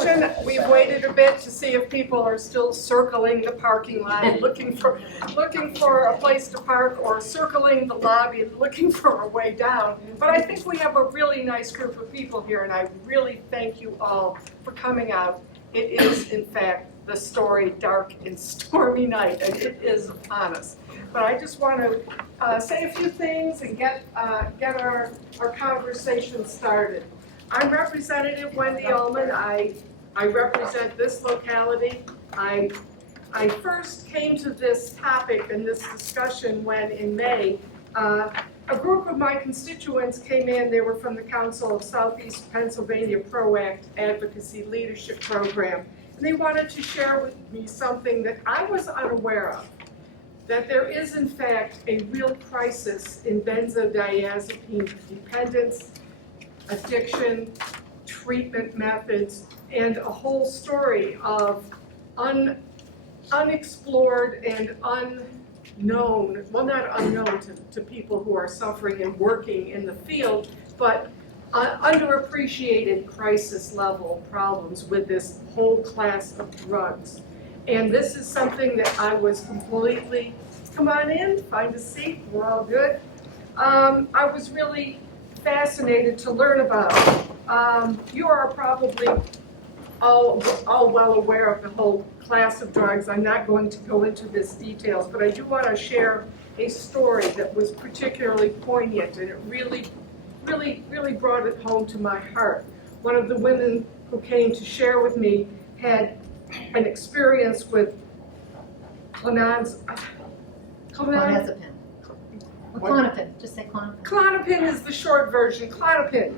attention. We've waited a bit to see if people are still circling the parking lot, looking for a place to park, or circling the lobby, looking for a way down. But I think we have a really nice group of people here, and I really thank you all for coming out. It is, in fact, the story Dark and Stormy Night, and it is upon us. But I just want to say a few things and get our conversation started. I'm Representative Wendy Ullman. I represent this locality. I first came to this topic and this discussion when, in May, a group of my constituents came in. They were from the Council of Southeast Pennsylvania PROACT Advocacy Leadership Program. And they wanted to share with me something that I was unaware of, that there is, in fact, a real crisis in benzodiazepine dependence, addiction, treatment methods, and a whole story of unexplored and unknown, well, not unknown to people who are suffering and working in the field, but underappreciated crisis level problems with this whole class of drugs. And this is something that I was completely, come on in, find a seat, we're all good. I was really fascinated to learn about. You are probably all well aware of the whole class of drugs. I'm not going to go into this details, but I do want to share a story that was particularly poignant, and it really brought it home to my heart. One of the women who came to share with me had an experience with Clonazepam. Klonopin, just say Klonopin. Klonopin is the short version, Klonopin.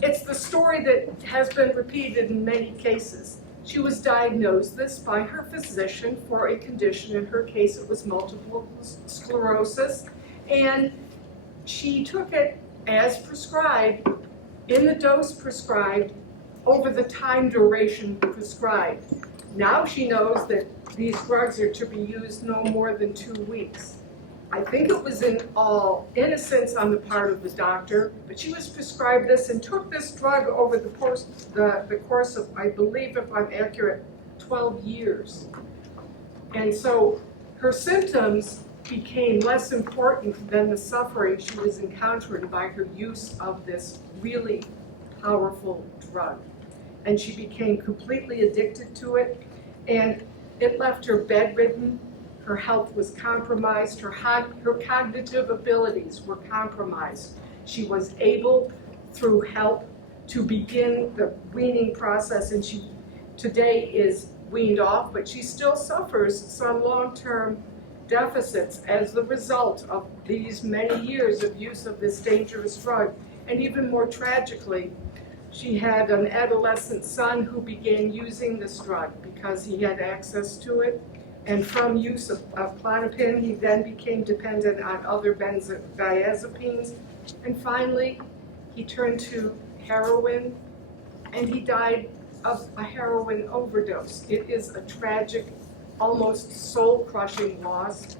It's the story that has been repeated in many cases. She was diagnosed this by her physician for a condition. In her case, it was multiple sclerosis. And she took it as prescribed, in the dose prescribed, over the time duration prescribed. Now she knows that these drugs are to be used no more than 2 weeks. I think it was in all innocence on the part of the doctor, but she was prescribed this and took this drug over the course of, I believe, if I'm accurate, 12 years. And so her symptoms became less important than the suffering she was encountering by her use of this really powerful drug. And she became completely addicted to it, and it left her bedridden. Her health was compromised. Her cognitive abilities were compromised. She was able, through help, to begin the weaning process, and she today is weaned off, but she still suffers some long-term deficits as the result of these many years of use of this dangerous drug. And even more tragically, she had an adolescent son who began using this drug because he had access to it. And from use of Klonopin, he then became dependent on other benzodiazepines. And finally, he turned to heroin, and he died of a heroin overdose. It is a tragic, almost soul-crushing loss.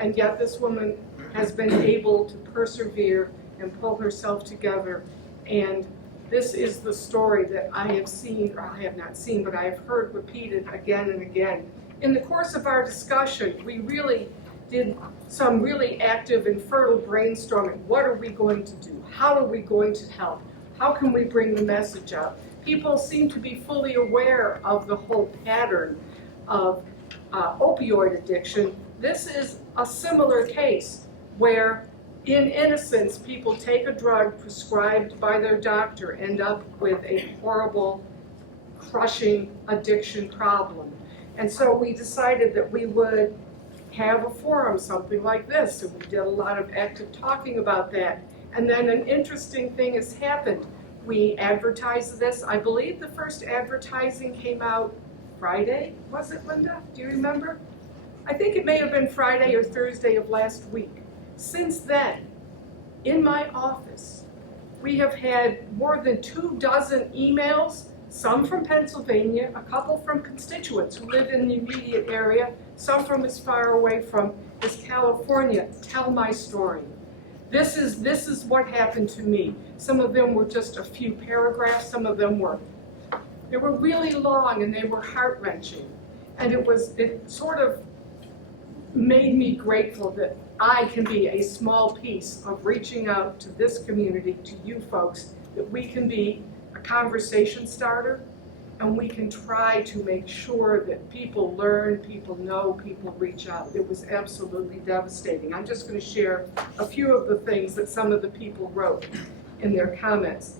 And yet this woman has been able to persevere and pull herself together. And this is the story that I have seen, or I have not seen, but I have heard repeated again and again. In the course of our discussion, we really did some really active and fertile brainstorming. What are we going to do? How are we going to help? How can we bring the message out? People seem to be fully aware of the whole pattern of opioid addiction. This is a similar case where, in innocence, people take a drug prescribed by their doctor, end up with a horrible, crushing addiction problem. And so we decided that we would have a forum, something like this. So we did a lot of active talking about that. And then an interesting thing has happened. We advertised this. I believe the first advertising came out Friday, was it, Linda? Do you remember? I think it may have been Friday or Thursday of last week. Since then, in my office, we have had more than 24 emails, some from Pennsylvania, a couple from constituents who live in the immediate area, some from as far away from as California. Tell my story. This is what happened to me. Some of them were just a few paragraphs, some of them were They were really long and they were heart-wrenching. And it sort of made me grateful that I can be a small piece of reaching out to this community, to you folks, that we can be a conversation starter, and we can try to make sure that people learn, people know, people reach out. It was absolutely devastating. I'm just going to share a few of the things that some of the people wrote in their comments.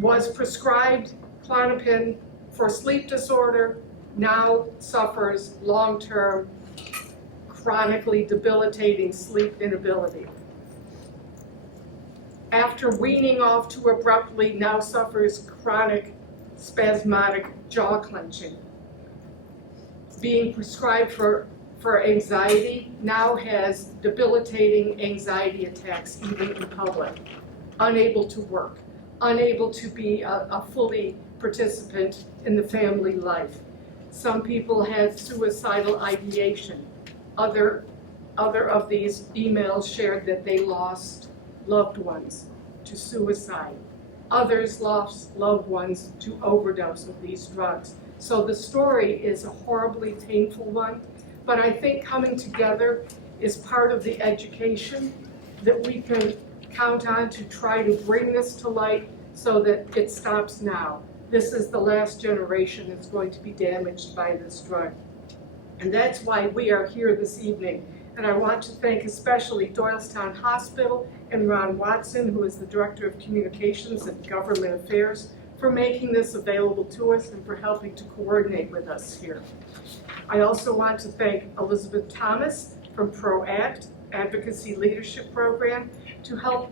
Was prescribed Klonopin for sleep disorder, now suffers long-term, chronically debilitating sleep inability. After weaning off too abruptly, now suffers chronic spasmodic jaw clenching. Being prescribed for anxiety, now has debilitating anxiety attacks even in public. Unable to work, unable to be a fully participant in the family life. Some people had suicidal ideation. Other of these emails shared that they lost loved ones to suicide. Others lost loved ones to overdose of these drugs. So the story is a horribly painful one, but I think coming together is part of the education that we can count on to try to bring this to light so that it stops now. This is the last generation that's going to be damaged by this drug. And that's why we are here this evening. And I want to thank especially Doylestown Hospital and Ron Watson, who is the Director of Communications and Government Affairs, for making this available to us and for helping to coordinate with us here. I also want to thank Elizabeth Thomas from PROACT, Advocacy Leadership Program, to help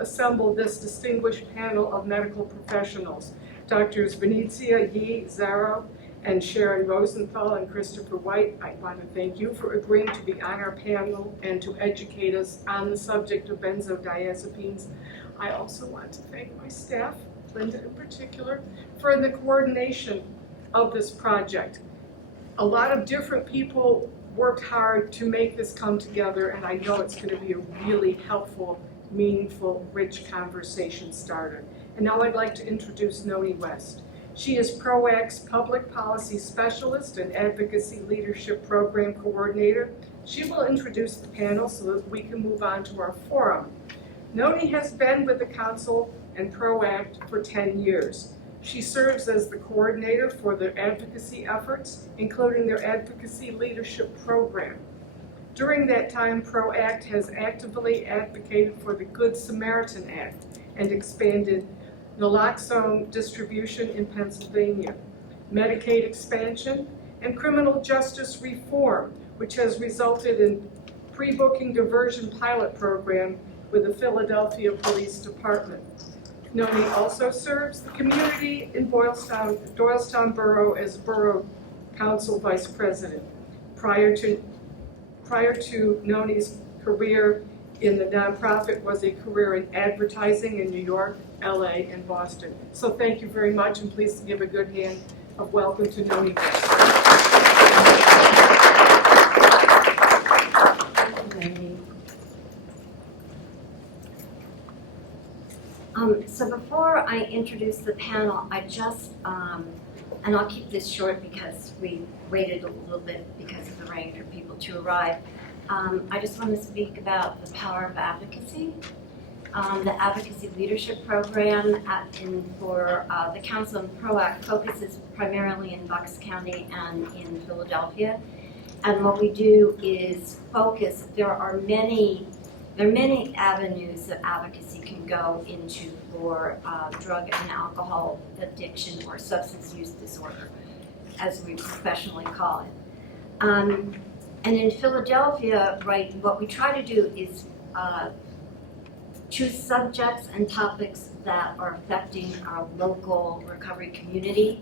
assemble this distinguished panel of medical professionals. Doctors Venezia, Zazow, and Sharon Rosenthal and Christopher White, I want to thank you for agreeing to be on our panel and to educate us on the subject of benzodiazepines. I also want to thank my staff, Linda in particular, for the coordination of this project. A lot of different people worked hard to make this come together, and I know it's going to be a really helpful, meaningful, rich conversation starter. And now I'd like to introduce Noni West. She is PROACT's Public Policy Specialist and Advocacy Leadership Program Coordinator. She will introduce the panel so that we can move on to our forum. Noni has been with the Council and PROACT for 10 years. She serves as the coordinator for their advocacy efforts, including their Advocacy Leadership Program. During that time, PROACT has actively advocated for the Good Samaritan Act and expanded naloxone distribution in Pennsylvania, Medicaid expansion, and criminal justice reform, which has resulted in pre-booking diversion pilot program with the Philadelphia Police Department. Noni also serves the community in Doylestown Borough as Borough Council Vice President. Prior to Noni's career in the nonprofit was a career in advertising in New York, LA, and Boston. So thank you very much, and please give a good hand of welcome to Noni West. So before I introduce the panel, I just, and I'll keep this short because we waited a little bit because of the rain for people to arrive. I just want to speak about the power of advocacy. The Advocacy Leadership Program for the Council and PROACT focuses primarily in Bucks County and in Philadelphia. And what we do is focus, there are many avenues that advocacy can go into for drug and alcohol addiction or substance use disorder, as we professionally call it. And in Philadelphia, right, what we try to do is choose subjects and topics that are affecting our local recovery community.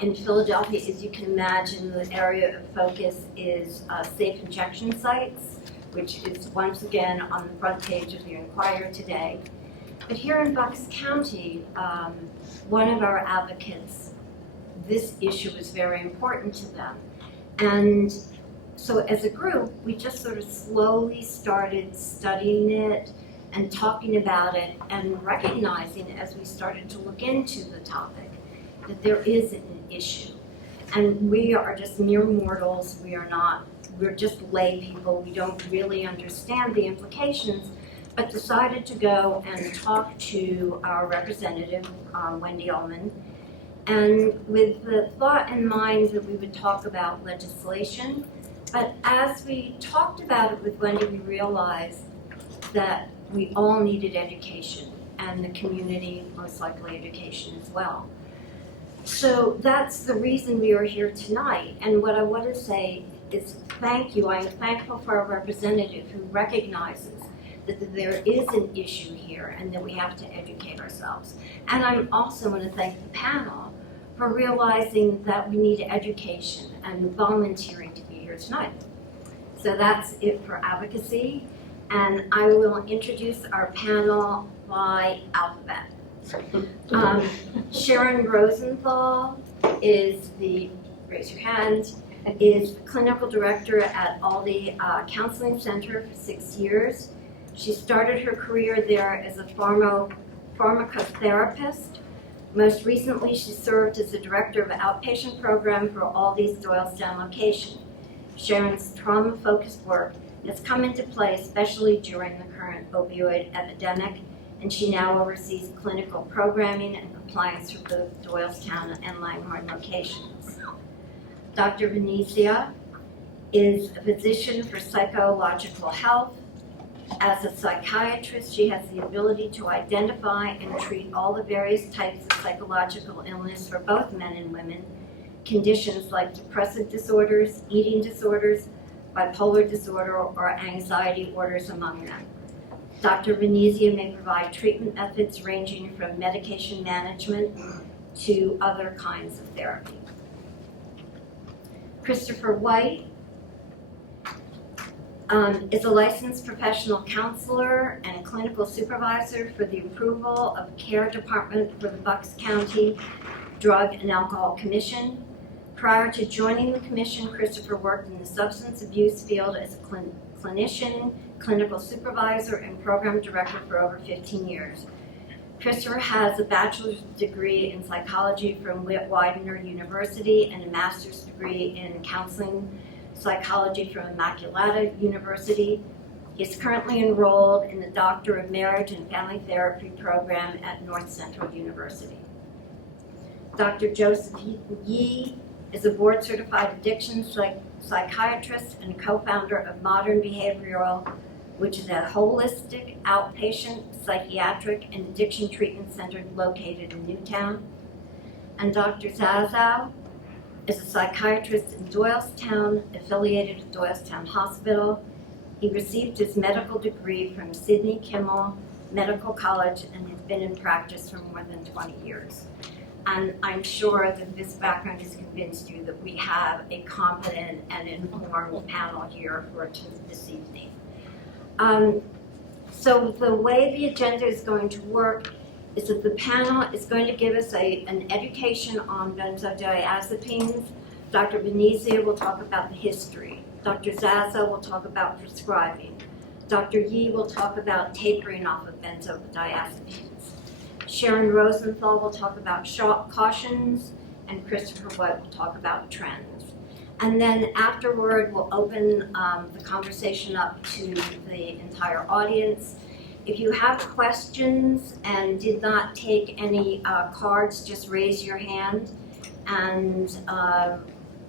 In Philadelphia, as you can imagine, the area of focus is safe injection sites, which is once again on the front page of the Inquirer today. But here in Bucks County, one of our advocates, this issue is very important to them. And so as a group, we just sort of slowly started studying it and talking about it and recognizing as we started to look into the topic that there is an issue. And we are just mere mortals, we're just lay people, we don't really understand the implications, but decided to go and talk to our representative, Wendy Ullman, and with the thought in mind that we would talk about legislation. But as we talked about it with Wendy, we realized that we all needed education, and the community, most likely education as well. So that's the reason we are here tonight. And what I want to say is thank you. I am thankful for our representative who recognizes that there is an issue here and that we have to educate ourselves. And I'm also going to thank the panel for realizing that we need education and volunteering to be here tonight. So that's it for advocacy. And I will introduce our panel by alphabet. Sharon Rosenthal is raise your hand, is clinical director at Aldi Counseling Center for 6 years. She started her career there as a pharmacotherapist. Most recently, she served as the director of an outpatient program for Aldi's Doylestown location. Sharon's trauma-focused work has come into play, especially during the current opioid epidemic, and she now oversees clinical programming and compliance for both Doylestown and Langhorne locations. Dr. Venezia is a physician for psychological health. As a psychiatrist, she has the ability to identify and treat all the various types of psychological illness for both men and women, conditions like depressive disorders, eating disorders, bipolar disorder, or anxiety disorders among them. Dr. Venezia may provide treatment methods ranging from medication management to other kinds of therapy. Christopher White is a licensed professional counselor and clinical supervisor for the approval of care department for the Bucks County Drug and Alcohol Commission. Prior to joining the commission, Christopher worked in the substance abuse field as a clinician, clinical supervisor, and program director for over 15 years. Christopher has a bachelor's degree in psychology from Widener University and a master's degree in counseling psychology from Immaculata University. He is currently enrolled in the Doctor of Marriage and Family Therapy program at North Central University. Dr. Joseph Yee is a board-certified addiction psychiatrist and co-founder of Modern Behavioral, which is a holistic outpatient psychiatric and addiction treatment center located in Newtown. And Dr. Zazow is a psychiatrist in Doylestown, affiliated with Doylestown Hospital. He received his medical degree from Sidney Kimmel Medical College and has been in practice for more than 20 years. And I'm sure that this background has convinced you that we have a competent and informed panel here for this evening. So the way the agenda is going to work is that the panel is going to give us an education on benzodiazepines. Dr. Venezia will talk about the history. Dr. Zazow will talk about prescribing. Dr. Yee will talk about tapering off of benzodiazepines. Sharon Rosenthal will talk about cautions, and Christopher White will talk about trends. And then afterward, we'll open the conversation up to the entire audience. If you have questions and did not take any cards, just raise your hand and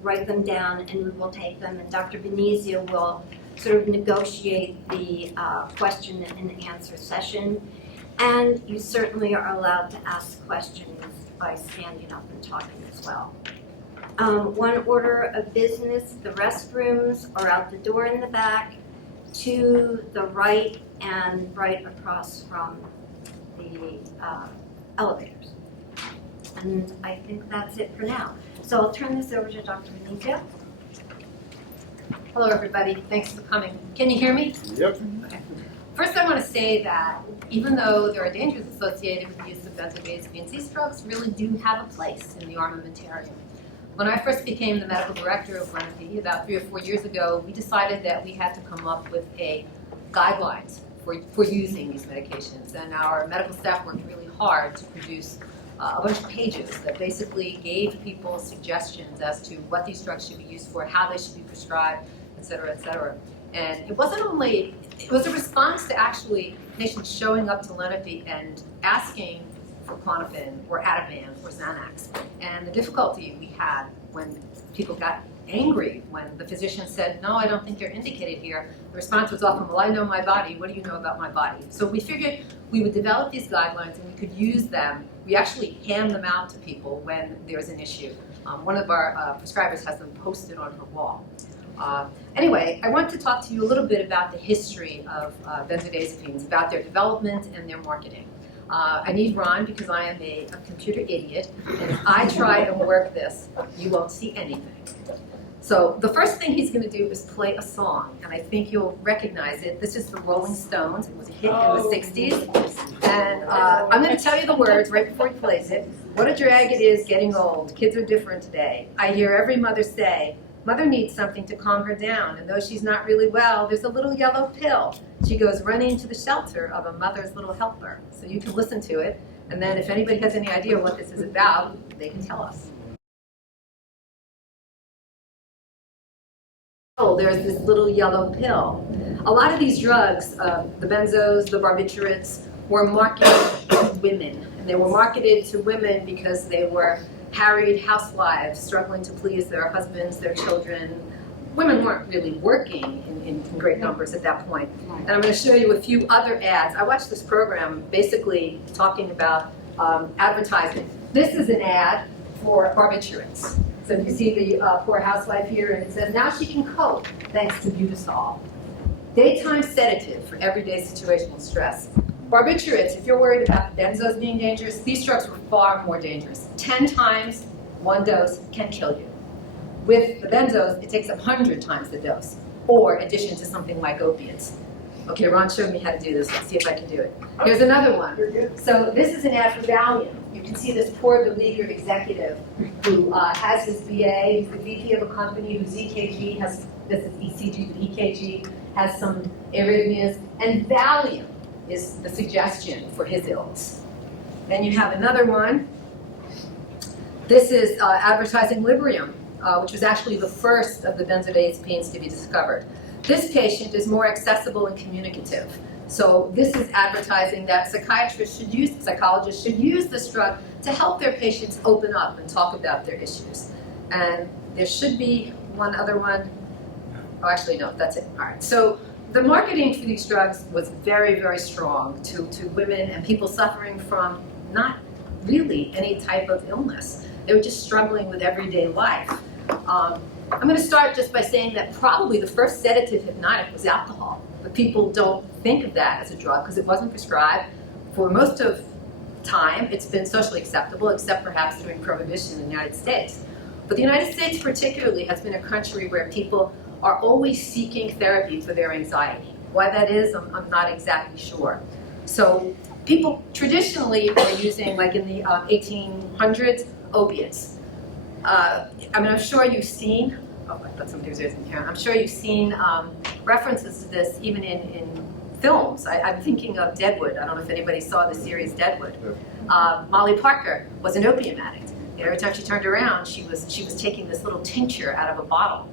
write them down, and we will take them. And Dr. Venezia will sort of negotiate the question and answer session. And you certainly are allowed to ask questions by standing up and talking as well. One order of business, the restrooms are out the door in the back, to the right and right across from the elevators. And I think that's it for now. So I'll turn this over to Dr. Venezia. Hello, everybody. Thanks for coming. Can you hear me? Yep. Okay. First, I want to say that even though there are dangers associated with the use of benzodiazepines, these drugs really do have a place in the armamentarium. When I first became the medical director of Wendy about 3 or 4 years ago, we decided that we had to come up with guidelines for using these medications. And our medical staff worked really hard to produce a bunch of pages that basically gave people suggestions as to what these drugs should be used for, how they should be prescribed, et cetera, et cetera. And it wasn't only, it was a response to actually patients showing up to Lenape and asking for Klonopin or Ativan or Xanax. And the difficulty we had when people got angry when the physician said, no, I don't think you're indicated here. The response was often, well, I know my body. What do you know about my body? So we figured we would develop these guidelines and we could use them. We actually hand them out to people when there's an issue. One of our prescribers has them posted on her wall. Anyway, I want to talk to you a little bit about the history of benzodiazepines, about their development and their marketing. I need Ron because I am a computer idiot, and if I try and work this, you won't see anything. So the first thing he's going to do is play a song, and I think you'll recognize it. This is the Rolling Stones. It was a hit in the 60s. And I'm going to tell you the words right before he plays it. What a drag it is getting old. Kids are different today. I hear every mother say, mother needs something to calm her down, and though she's not really well, there's a little yellow pill. She goes running to the shelter of a mother's little helper. So you can listen to it, and then if anybody has any idea what this is about, they can tell us. Oh, there's this little yellow pill. A lot of these drugs, the benzos, the barbiturates, were marketed to women. And they were marketed to women because they were harried housewives struggling to please their husbands, their children. Women weren't really working in great numbers at that point. And I'm going to show you a few other ads. I watched this program basically talking about advertising. This is an ad for barbiturates. So you see the poor housewife here, and it says, now she can cope thanks to Butasol. Daytime sedative for everyday situational stress. Barbiturates, if you're worried about the benzos being dangerous, these drugs were far more dangerous. 10 times one dose can kill you. With the benzos, it takes 100 times the dose, or addition to something like opiates. Okay, Ron showed me how to do this. Let's see if I can do it. Here's another one. So this is an ad for Valium. You can see this poor beleaguered executive who has his VA. He's the VP of a company whose EKG has, this is ECG, but EKG has some arrhythmias. And Valium is the suggestion for his ills. Then you have another one. This is advertising Librium, which was actually the first of the benzodiazepines to be discovered. This patient is more accessible and communicative. So this is advertising that psychiatrists should use, psychologists should use this drug to help their patients open up and talk about their issues. And there should be one other one. Oh, actually, no, that's it. All right. So the marketing for these drugs was very, very strong to women and people suffering from not really any type of illness. They were just struggling with everyday life. I'm going to start just by saying that probably the first sedative hypnotic was alcohol. But people don't think of that as a drug because it wasn't prescribed. For most of time, it's been socially acceptable, except perhaps during Prohibition in the United States. But the United States particularly has been a country where people are always seeking therapy for their anxiety. Why that is, I'm not exactly sure. So people traditionally were using, like in the 1800s, opiates. I'm sure you've seen, oh, I thought somebody was raising their hand. I'm sure you've seen references to this even in films. I'm thinking of Deadwood. I don't know if anybody saw the series Deadwood. Molly Parker was an opium addict. Every time she turned around, she was taking this little tincture out of a bottle,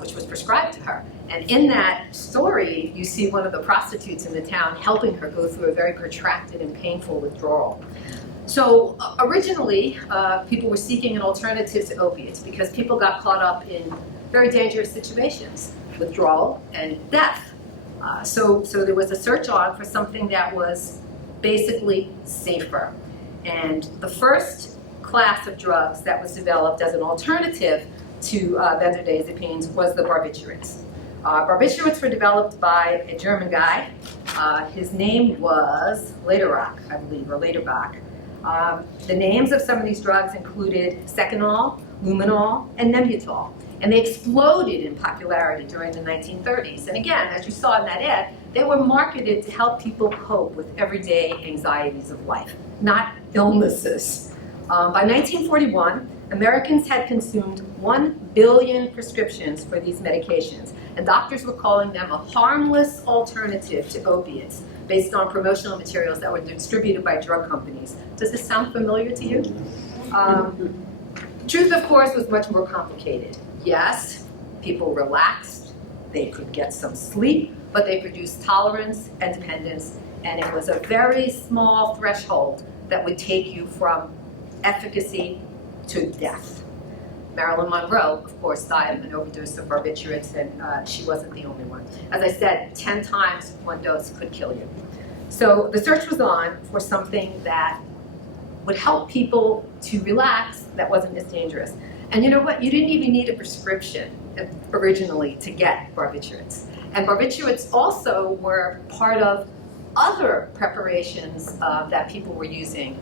which was prescribed to her. And in that story, you see one of the prostitutes in the town helping her go through a very protracted and painful withdrawal. So originally, people were seeking an alternative to opiates because people got caught up in very dangerous situations, withdrawal and death. So there was a search on for something that was basically safer. And the first class of drugs that was developed as an alternative to benzodiazepines was the barbiturates. Barbiturates were developed by a German guy. His name was Lederach, I believe, or Lederbach. The names of some of these drugs included Seconal, Luminol, and Nembutal. And they exploded in popularity during the 1930s. And again, as you saw in that ad, they were marketed to help people cope with everyday anxieties of life, not illnesses. By 1941, Americans had consumed 1 billion prescriptions for these medications. and doctors were calling them a harmless alternative to opiates based on promotional materials that were distributed by drug companies. Does this sound familiar to you? Truth, of course, was much more complicated. Yes, people relaxed, they could get some sleep, but they produced tolerance and dependence, and it was a very small threshold that would take you from efficacy to death. Marilyn Monroe, of course, died of an overdose of barbiturates, and she wasn't the only one. As I said, 10 times one dose could kill you. So the search was on for something that would help people to relax that wasn't as dangerous. And you know what? You didn't even need a prescription originally to get barbiturates. And barbiturates also were part of other preparations that people were using.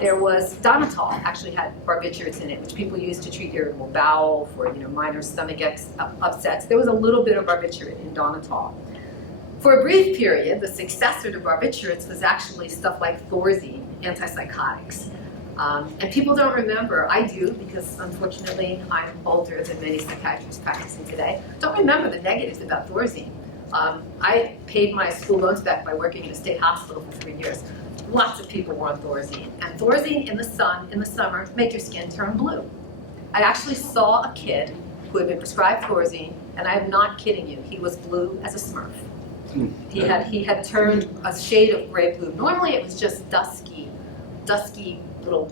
There was Donatol, actually had barbiturates in it, which people used to treat irritable bowel for minor stomach upsets. There was a little bit of barbiturate in Donatol. For a brief period, the successor to barbiturates was actually stuff like Thorazine, antipsychotics. And people don't remember, I do, because unfortunately I'm older than many psychiatrists practicing today, don't remember the negatives about Thorazine. I paid my school loans back by working in a state hospital for 3 years. Lots of people were on Thorazine. And Thorazine in the sun, in the summer, made your skin turn blue. I actually saw a kid who had been prescribed Thorazine, and I'm not kidding you, he was blue as a Smurf. He had turned a shade of gray blue. Normally it was just dusky little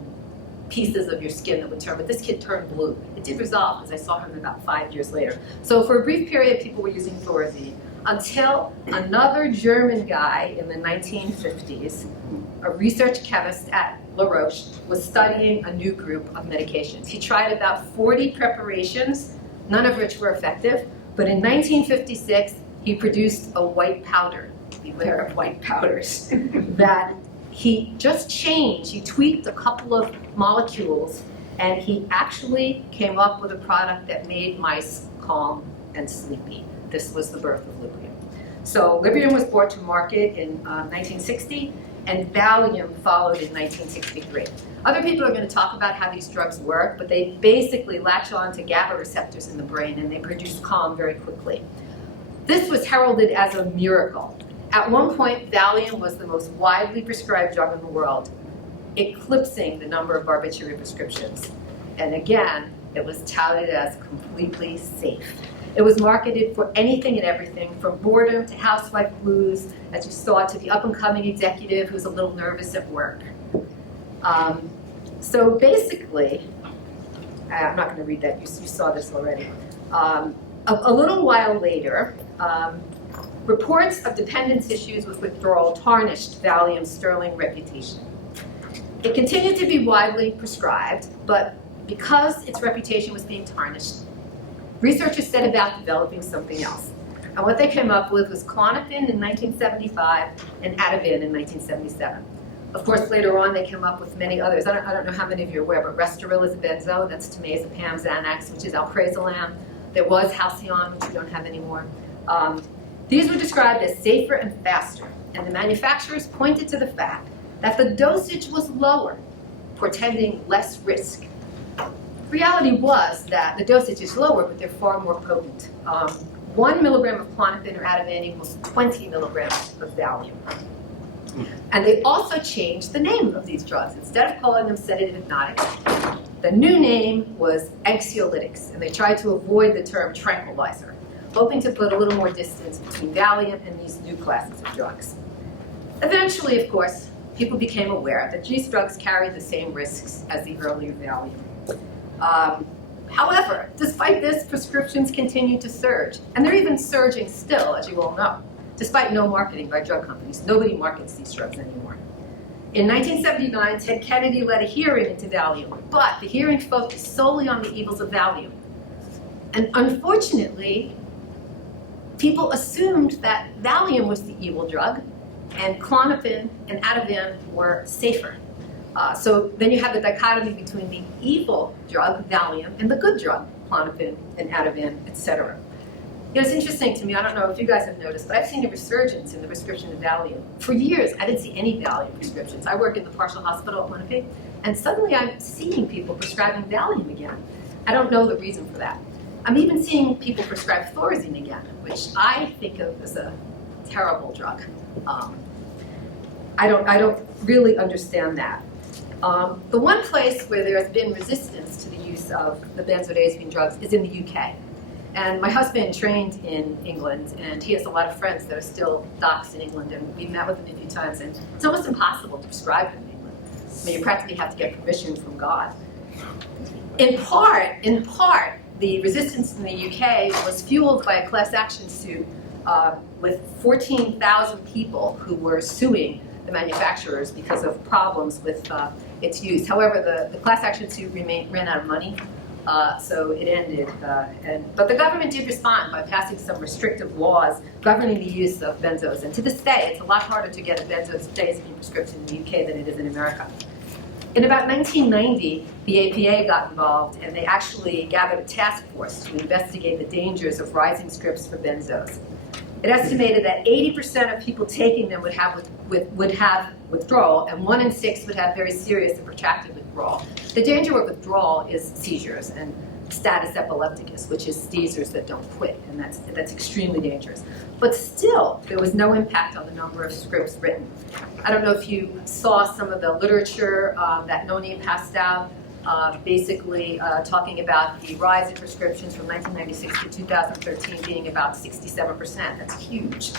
pieces of your skin that would turn, but this kid turned blue. It did resolve because I saw him about 5 years later. So for a brief period, people were using Thorazine until another German guy in the 1950s, a research chemist at La Roche, was studying a new group of medications. He tried about 40 preparations, none of which were effective, but in 1956, he produced a white powder, beware of white powders, that he just changed, he tweaked a couple of molecules, and he actually came up with a product that made mice calm and sleepy. This was the birth of Librium. So Librium was brought to market in 1960, and Valium followed in 1963. Other people are going to talk about how these drugs work, but they basically latch on to GABA receptors in the brain, and they produce calm very quickly. This was heralded as a miracle. At one point, Valium was the most widely prescribed drug in the world, eclipsing the number of barbiturate prescriptions. And again, it was touted as completely safe. It was marketed for anything and everything, from boredom to housewife blues, as you saw, to the up-and-coming executive who's a little nervous at work. So basically, I'm not going to read that, you saw this already. A little while later, reports of dependence issues with withdrawal tarnished Valium's sterling reputation. It continued to be widely prescribed, but because its reputation was being tarnished, researchers set about developing something else. And what they came up with was Klonopin in 1975 and Ativan in 1977. Of course, later on, they came up with many others. I don't know how many of you are aware, but Restoril is a benzo, that's Temazepam, Xanax, which is Alprazolam. There was Halcyon, which we don't have anymore. These were described as safer and faster, and the manufacturers pointed to the fact that the dosage was lower, portending less risk. Reality was that the dosage is lower, but they're far more potent. 1 milligram of Klonopin or Ativan equals 20 milligrams of Valium. And they also changed the name of these drugs. Instead of calling them sedative hypnotics, the new name was anxiolytics, and they tried to avoid the term tranquilizer, hoping to put a little more distance between Valium and these new classes of drugs. Eventually, of course, people became aware that these drugs carried the same risks as the earlier Valium. However, despite this, prescriptions continued to surge, and they're even surging still, as you all know, despite no marketing by drug companies. Nobody markets these drugs anymore. In 1979, Ted Kennedy led a hearing into Valium, but the hearing focused solely on the evils of Valium. And unfortunately, people assumed that Valium was the evil drug, and Klonopin and Ativan were safer. So then you have the dichotomy between the evil drug, Valium, and the good drug, Klonopin and Ativan, etc. It's interesting to me, I don't know if you guys have noticed, but I've seen a resurgence in the prescription of Valium. For years, I didn't see any Valium prescriptions. I work in the partial hospital at Winnipeg, and suddenly I'm seeing people prescribing Valium again. I don't know the reason for that. I'm even seeing people prescribe Thorazine again, which I think of as a terrible drug. I don't really understand that. The one place where there has been resistance to the use of the benzodiazepine drugs is in the UK. And my husband trained in England, and he has a lot of friends that are still docs in England, and we've met with him a few times, and it's almost impossible to prescribe them in England. I mean, you practically have to get permission from God. In part, the resistance in the UK was fueled by a class action suit with 14,000 people who were suing the manufacturers because of problems with its use. However, the class action suit ran out of money, so it ended. But the government did respond by passing some restrictive laws governing the use of benzos. And to this day, it's a lot harder to get a benzodiazepine prescription in the UK than it is in America. In about 1990, the APA got involved, and they actually gathered a task force to investigate the dangers of rising scripts for benzos. It estimated that 80% of people taking them would have withdrawal, and 1 in 6 would have very serious and protracted withdrawal. The danger of withdrawal is seizures and status epilepticus, which is seizures that don't quit, and that's extremely dangerous. But still, there was no impact on the number of scripts written. I don't know if you saw some of the literature that Noni passed out, basically talking about the rise in prescriptions from 1996 to 2013 being about 67%. That's huge.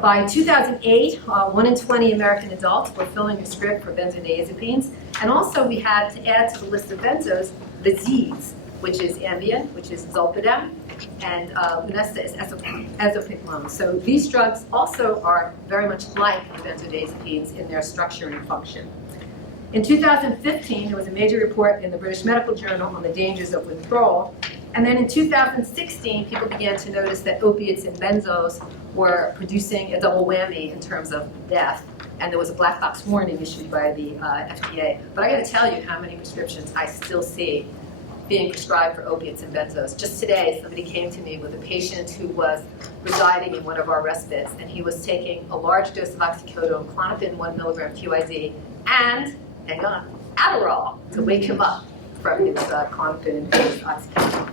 By 2008, 1 in 20 American adults were filling a script for benzodiazepines. And also we had to add to the list of benzos the Z's, which is Ambien, which is Zolpidem, and Lunesta is ezopiclone. So these drugs also are very much like the benzodiazepines in their structure and function. In 2015, there was a major report in the British Medical Journal on the dangers of withdrawal. And then in 2016, people began to notice that opiates and benzos were producing a double whammy in terms of death. And there was a black box warning issued by the FDA. But I got to tell you how many prescriptions I still see being prescribed for opiates and benzos. Just today, somebody came to me with a patient who was residing in one of our respites, and he was taking a large dose of oxycodone, Klonopin 1 milligram QID, and, hang on, Adderall to wake him up from his Klonopin and his oxycodone.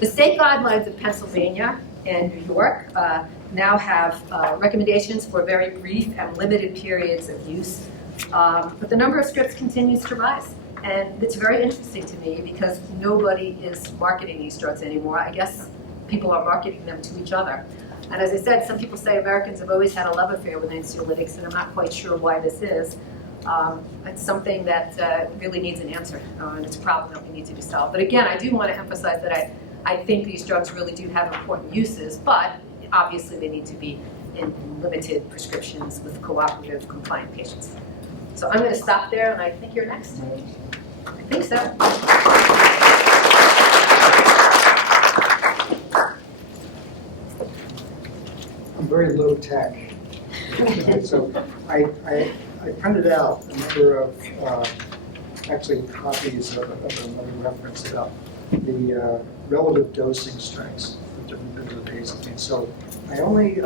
The state guidelines of Pennsylvania and New York now have recommendations for very brief and limited periods of use, but the number of scripts continues to rise. And it's very interesting to me because nobody is marketing these drugs anymore. I guess people are marketing them to each other. And as I said, some people say Americans have always had a love affair with anxiolytics, and I'm not quite sure why this is. It's something that really needs an answer, and it's a problem that we need to be solved. But again, I do want to emphasize that I think these drugs really do have important uses, but obviously they need to be in limited prescriptions with cooperative, compliant patients. So I'm going to stop there, and I think you're next. I think so. I'm very low tech. So I printed out a number of actually copies of another reference about the relative dosing strengths of different benzodiazepines. So I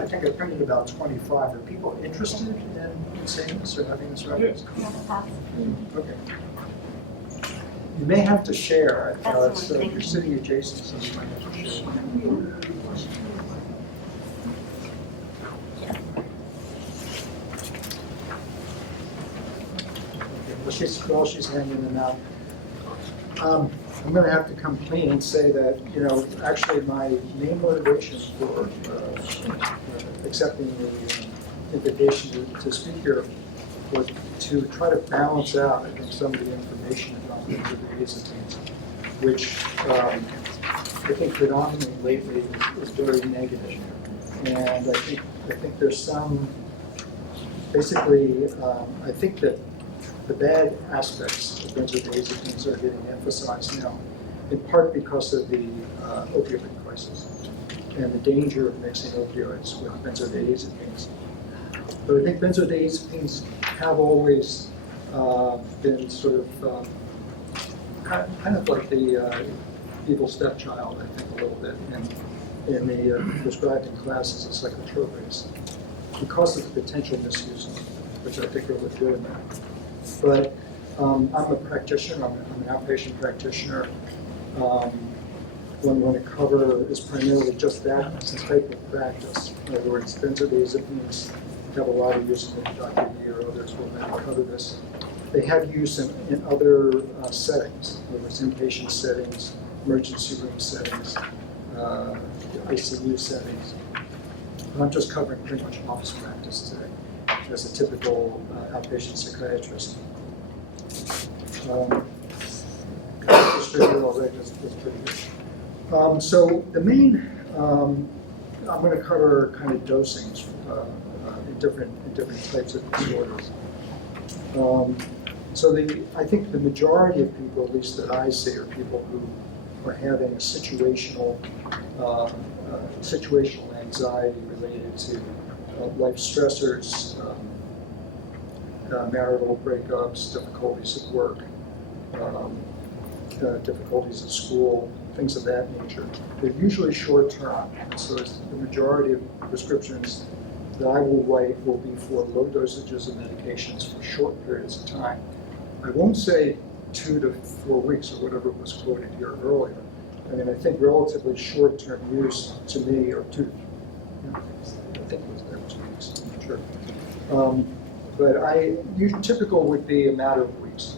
think I printed about 25. Are people interested in seeing this or having this reference? Okay. You may have to share. You're sitting adjacent, so you might have to share. Okay. While she's handing them out, I'm going to have to come clean and say that, actually my main motivation for accepting the invitation to speak here was to try to balance out, I think, some of the information about benzodiazepines, which I think predominantly lately is very negative. And I think there's some, basically, I think that the bad aspects of benzodiazepines are getting emphasized now, in part because of the opioid crisis and the danger of mixing opioids with benzodiazepines. But I think benzodiazepines have always been sort of kind of like the evil stepchild, I think, a little bit, in the prescribed in classes as psychotropics because of the potential misuse, which I think are legitimate. But I'm a practitioner, I'm an outpatient practitioner. what I'm going to cover is primarily just that type of practice. In other words, benzodiazepines have a lot of use in Dr. E or others will then cover this. They have use in other settings, whether it's inpatient settings, emergency room settings, ICU settings. And I'm just covering pretty much office practice today as a typical outpatient psychiatrist. Distributed already, that's pretty good. So the main, I'm going to cover kind of dosings in different types of disorders. So I think the majority of people, at least that I see, are people who are having a situational anxiety related to life stressors, marital breakups, difficulties at work, difficulties at school, things of that nature. They're usually short-term, so the majority of prescriptions that I will write will be for low dosages of medications for short periods of time. I won't say 2 to 4 weeks or whatever was quoted here earlier. I mean, I think relatively short-term use to me, or I think it was there 2 weeks, I'm not sure. But typical would be a matter of weeks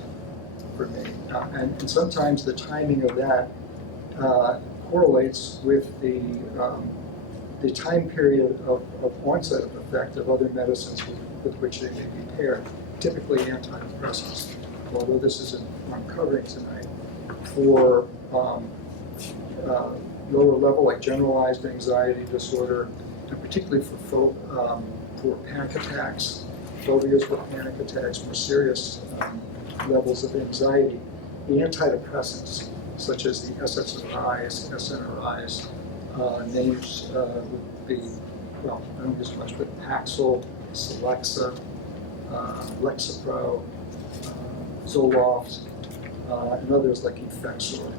for me. And sometimes the timing of that correlates with the time period of onset of effect of other medicines with which they may be paired, typically antidepressants. Although this isn't what I'm covering tonight, for lower level, like generalized anxiety disorder, and particularly for panic attacks, phobias with panic attacks, more serious levels of anxiety, the antidepressants, such as the SSRIs, SNRIs, names would be, well, I don't use much, but Paxil, Celexa, Lexapro, Zoloft, and others like Effexor.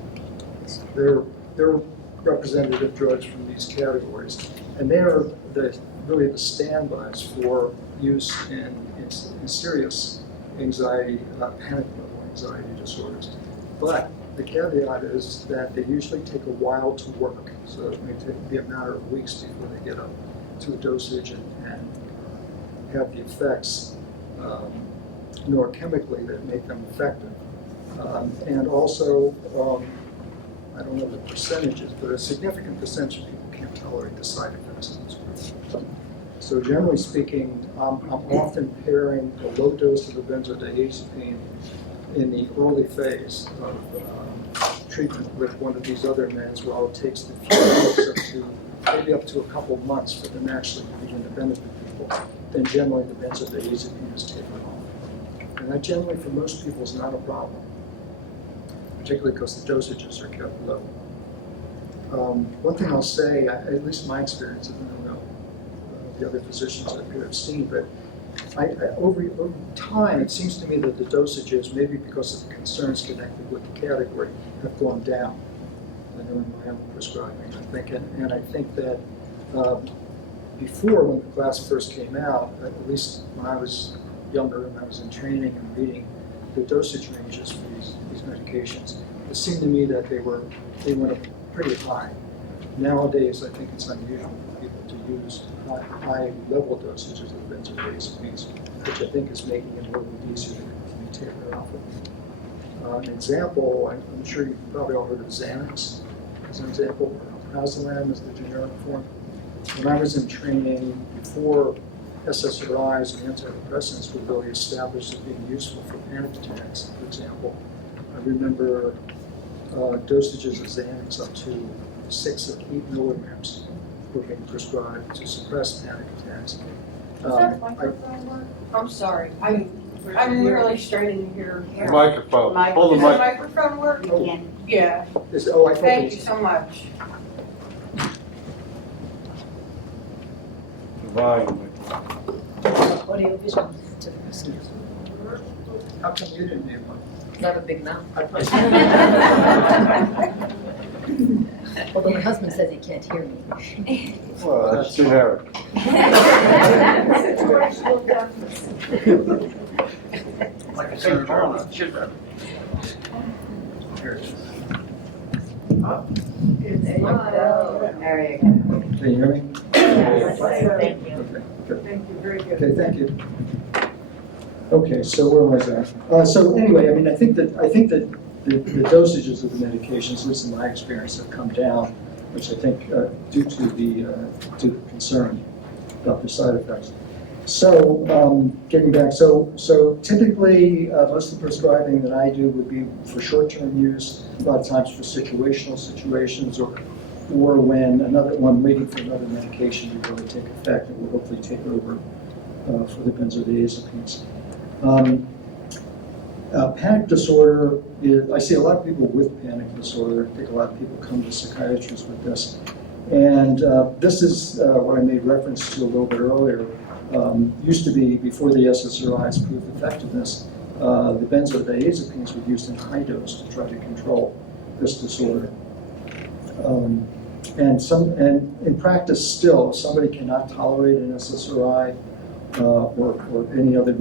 They're representative drugs from these categories, and they are really the standbys for use in serious anxiety, panic level anxiety disorders. But the caveat is that they usually take a while to work, so it may be a matter of weeks before they get up to a dosage and have the effects neurochemically that make them effective. And also, I don't know the percentages, but a significant percentage of people can't tolerate the side effects of this group. So generally speaking, I'm often pairing a low dose of a benzodiazepine in the early phase of treatment with one of these other meds, while it takes the few weeks maybe up to a couple of months for them actually to begin to benefit people. Then generally the benzodiazepine is taken off. And that generally for most people is not a problem, particularly because the dosages are kept low. One thing I'll say, at least my experience, I don't know the other physicians up here have seen, but over time, it seems to me that the dosages, maybe because of the concerns connected with the category, have gone down. I know in my own prescribing, I think, and I think that before, when the class first came out, at least when I was younger and I was in training and reading the dosage ranges for these medications, it seemed to me that they went up pretty high. Nowadays, I think it's unusual for people to use high level dosages of benzodiazepines, which I think is making it a little bit easier to be tapered off of. An example, I'm sure you've probably all heard of Xanax as an example, or Alprazolam is the generic form. When I was in training, before SSRIs and antidepressants were really established as being useful for panic attacks, for example, I remember dosages of Xanax up to 6 or 8 milligrams were being prescribed to suppress panic attacks. Does that microphone work? I'm sorry, I'm really straining to hear. Microphone. Hold the Does the mic. microphone work? Yeah, I thought thank it you so much. Volume. Audio visual. How come you didn't name one? I have a big mouth. I probably Although my husband says he can't hear me. Well, that's generic. like a cerebral. Here it is. It's There you not. go. There you go. Can you hear me? Yes, thank you. Okay, good. Thank you, very good. Okay, thank you. Okay, so where was I? So anyway, I mean, I think that the dosages of the medications, at least in my experience, have come down, which I think due to the concern about the side effects. So getting back, so typically most of the prescribing that I do would be for short-term use, a lot of times for situational situations, or when one waiting for another medication to really take effect and will hopefully take over for the benzodiazepines. Panic disorder I see a lot of people with panic disorder. I think a lot of people come to psychiatrists with this. And this is what I made reference to a little bit earlier. Used to be, before the SSRIs proved effectiveness, the benzodiazepines were used in high dose to try to control this disorder. And in practice still, if somebody cannot tolerate an SSRI or any other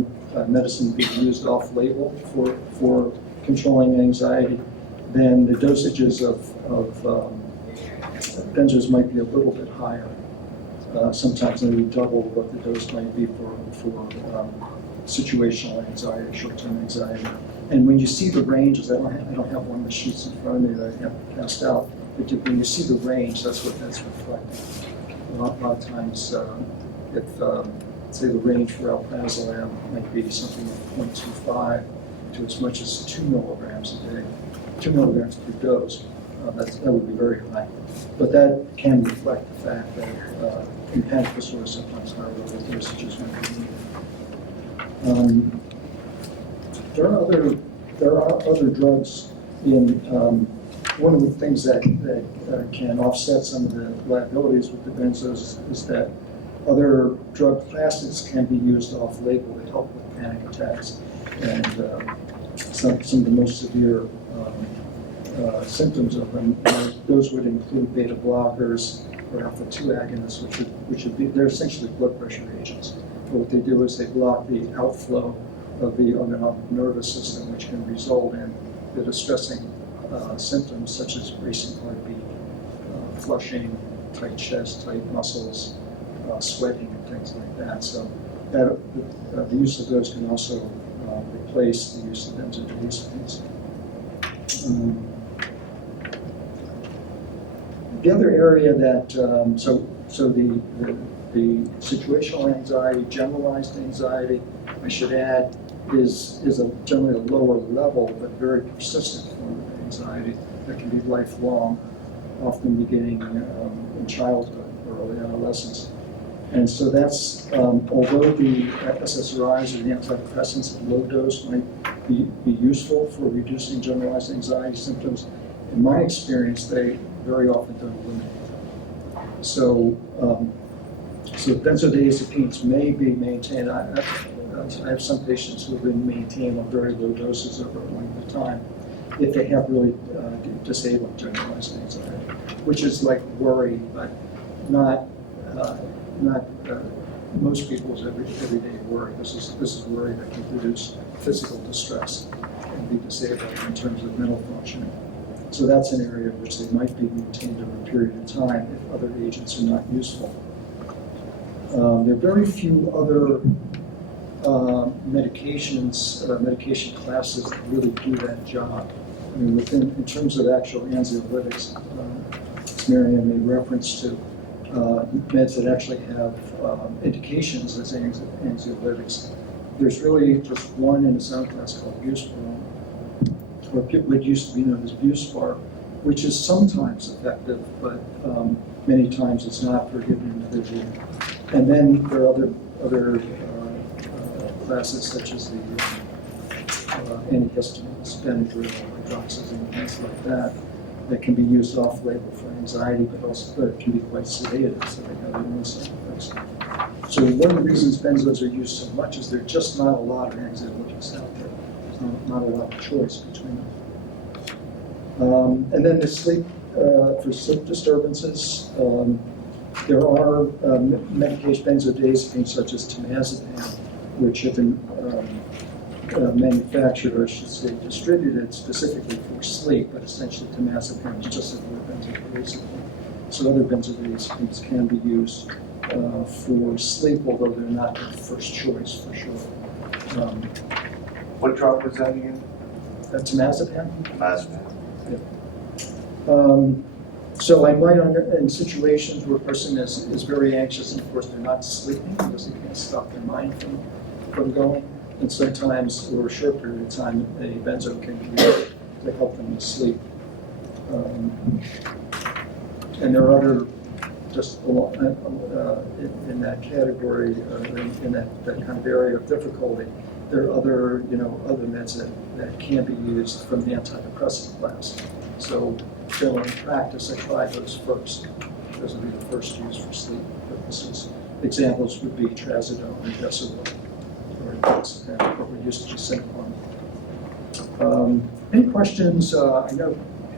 medicine being used off-label for controlling anxiety, then the dosages of benzos might be a little bit higher. Sometimes maybe double what the dose might be for situational anxiety, short-term anxiety. And when you see the ranges, I don't have one of the sheets in front of me that I have passed out, but when you see the range, that's what that's reflecting. A lot of times, if say the range for alprazolam might be something like 0.25 to as much as 2 milligrams a day, 2 milligrams per dose. That would be very high. But that can reflect the fact that in panic disorder, sometimes higher level dosages might be needed. There are other drugs in, one of the things that can offset some of the liabilities with the benzos is that other drug classes can be used off-label to help with panic attacks. And some of the most severe symptoms of them, those would include beta blockers or alpha-2 agonists, which would be, they're essentially blood pressure agents. But what they do is they block the outflow of the autonomic nervous system, which can result in the distressing symptoms such as racing heartbeat, flushing, tight chest, tight muscles, sweating, and things like that. So that, the use of those can also replace the use of benzodiazepines. The other area that, so the situational anxiety, generalized anxiety, I should add, is generally a lower level but very persistent form of anxiety that can be lifelong, often beginning in childhood or early adolescence. And so that's, although the SSRIs or the antidepressants at low dose might be useful for reducing generalized anxiety symptoms, in my experience, they very often don't eliminate them. So, so benzodiazepines may be maintained. I have some patients who have been maintained on very low doses over a length of time if they have really disabling generalized anxiety, which is like worry, but not most people's everyday worry. This is worry that can produce physical distress and be disabling in terms of mental functioning. So that's an area in which they might be maintained over a period of time if other agents are not useful. There are very few other medication classes that really do that job. I mean, in terms of actual anxiolytics, as Maryanne made reference to, meds that actually have indications as anxiolytics. There's really just one in a sound class called buspirone, or what used to be known as Buspar, which is sometimes effective, but many times it's not for a given individual. And then there are other classes such as the antihistamines, Benadryl, hydroxyzine, things like that, that can be used off-label for anxiety, but it can be quite sedative, so they have their own side effects. So one of the reasons benzos are used so much is there are just not a lot of anxiolytics out there. There's not a lot of choice between them. And then the sleep, for sleep disturbances, there are medication benzodiazepines such as temazepam, which have been manufactured, or I should say distributed specifically for sleep, but essentially temazepam is just another benzodiazepine. So other benzodiazepines can be used for sleep, although they're not the first choice for sure. What drug was that again? Temazepam. Last So I might, in situations where a person is very anxious, and of course they're not sleeping because they can't stop their mind from going, and sometimes over a short period of time, a benzo can be used to help them to sleep. And there are other, just in that category, in that kind of area of difficulty, there are other, other meds that can be used from the antidepressant class. So generally in practice, I try those first. Those would be the first used for sleep purposes. Examples would be trazodone and Zazow, or what we used to use Cinnamon. Any questions? I know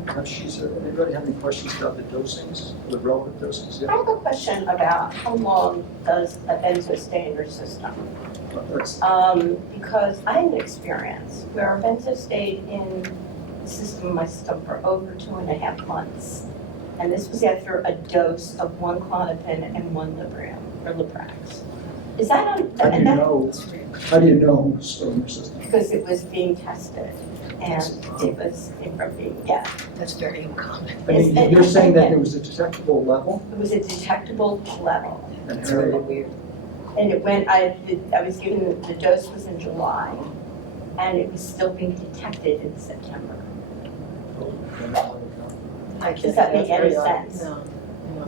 anybody have any questions about the dosings, the relative dosings? I have a question about how long does a benzo stay in your system? Because I had an experience where a benzo stayed in the system of my system for over 2.5 months. And this was after a dose of 1 Klonopin and 1 Librium, or Librax. Is that on? How do you know who's still in your system? Because it was being tested, and it was That's very uncommon. I mean, you're saying that there was a detectable level? It was a detectable level. And It's how- really weird. And it went, I was given, the dose was in July, and it was still being detected in September. Does that make any sense? No, no,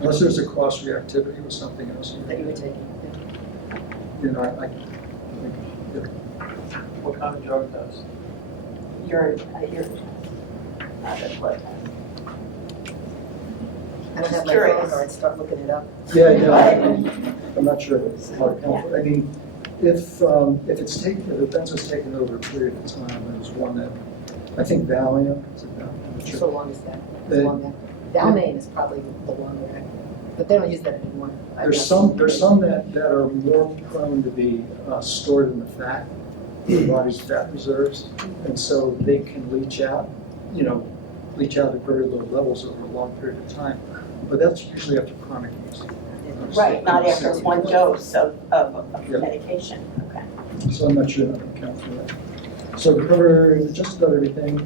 Unless there's a cross reactivity with something else. that you were taking. What kind of drug does? Urine test, not a blood test. I don't have my Curious. phone, or I'd start looking it up. I'm not sure how to count. I mean, if the benzo's taken over a period of time, there's one that, I think Valium, is it Valium? I'm not sure. So long as that. As long as Dalmane is probably the one that, but they don't use that anymore. There's some that are more prone to be stored in the fat, the body's fat reserves, and so they can leach out at very low levels over a long period of time. But that's usually after chronic use. Right, not after 1 dose of Yeah. medication, okay. So I'm not sure how to account for that. So to cover just about everything,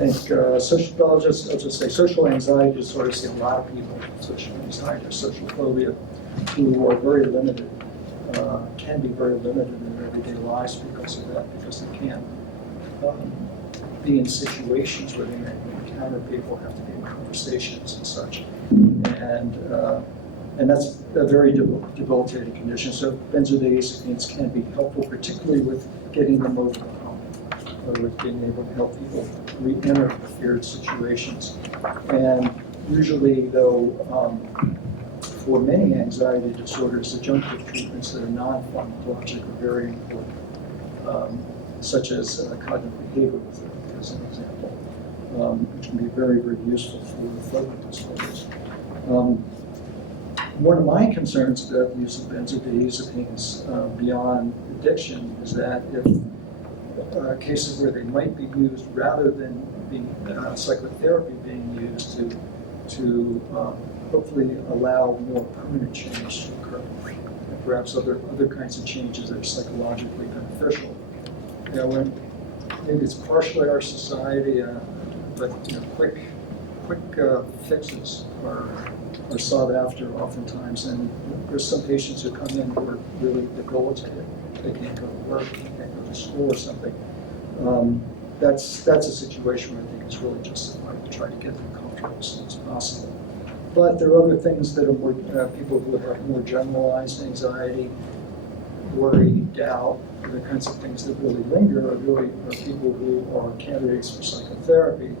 I think I'll just say social anxiety disorder. See a lot of people with social anxiety or social phobia who are very limited, can be very limited in their everyday lives because of that, because they can't be in situations where they may encounter people, have to be in conversations and such. And that's a very debilitating condition. So benzodiazepines can be helpful, particularly with getting them over the hump, or with being able to help people re-enter feared situations. And usually, though, for many anxiety disorders, adjunctive treatments that are non-pharmacologic are very important, such as cognitive behavioral therapy, as an example, which can be very, very useful for phobia disorders. One of my concerns about the use of benzodiazepines beyond addiction is that if cases where they might be used rather than being psychotherapy being used to hopefully allow more permanent change to occur, and perhaps other kinds of changes that are psychologically beneficial. Maybe it's partially our society, but quick fixes are sought after oftentimes, and there's some patients who come in who are really debilitated. They can't go to work, they can't go to school or something. That's a situation where I think it's really justified to try to get them comfortable as soon as possible. But there are other things that are more, people who have more generalized anxiety, worry, doubt, the kinds of things that really linger are people who are candidates for psychotherapy.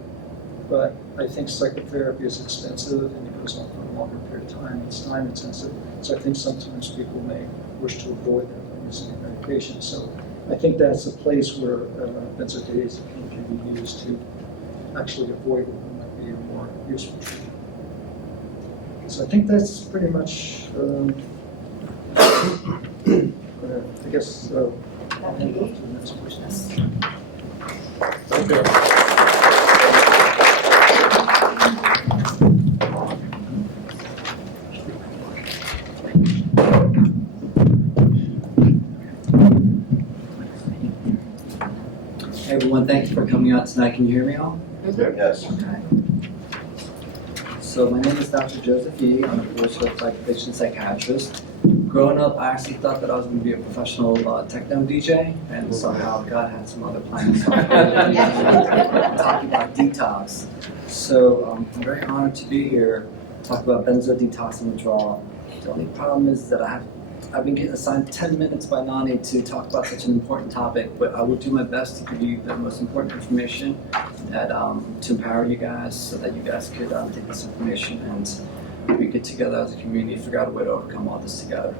But I think psychotherapy is expensive and it goes on for a longer period of time. It's time intensive. So I think sometimes people may wish to avoid that by using medication. So I think that's a place where benzodiazepine can be used to actually avoid what might be a more useful treatment. So I think that's pretty much what I I guess, I'll hand it off to the next person. Thank you. Hey everyone, thank you for coming out tonight. Can you hear me all? Yes. Okay. So my name is Dr. Joseph Yee. I'm a board-certified occupational psychiatrist. Growing up, I actually thought that I was going to be a professional techno DJ, and somehow God had some other plans. So I'm talking about detox. So I'm very honored to be here, talk about benzo detox and withdrawal. The only problem is that I've been getting assigned 10 minutes by Noni to talk about such an important topic, but I will do my best to give you the most important information that, to empower you guys so that you guys could take this information and we get together as a community, figure out a way to overcome all this together.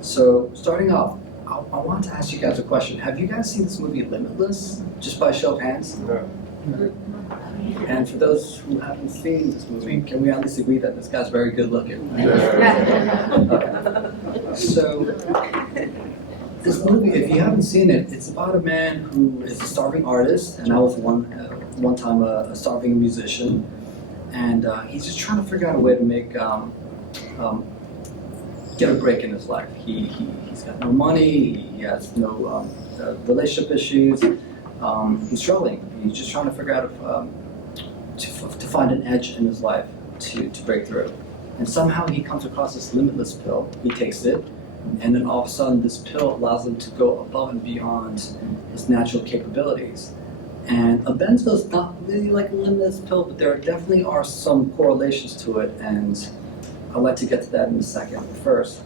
So starting off, I want to ask you guys a question. Have you guys seen this movie Limitless? Just by show of hands? No. And for those who haven't seen this movie, can we at least agree that this guy's very good looking? Okay. So, this movie, if you haven't seen it, it's about a man who is a starving artist, and I was one time a starving musician, and he's just trying to figure out a way to make get a break in his life. He's got no money, he has no relationship issues, he's struggling. He's just trying to figure out to find an edge in his life to break through. And somehow he comes across this limitless pill. He takes it, and then all of a sudden this pill allows him to go above and beyond his natural capabilities. And a benzo is not really like a limitless pill, but there definitely are some correlations to it, and I'd like to get to that in a second. But first,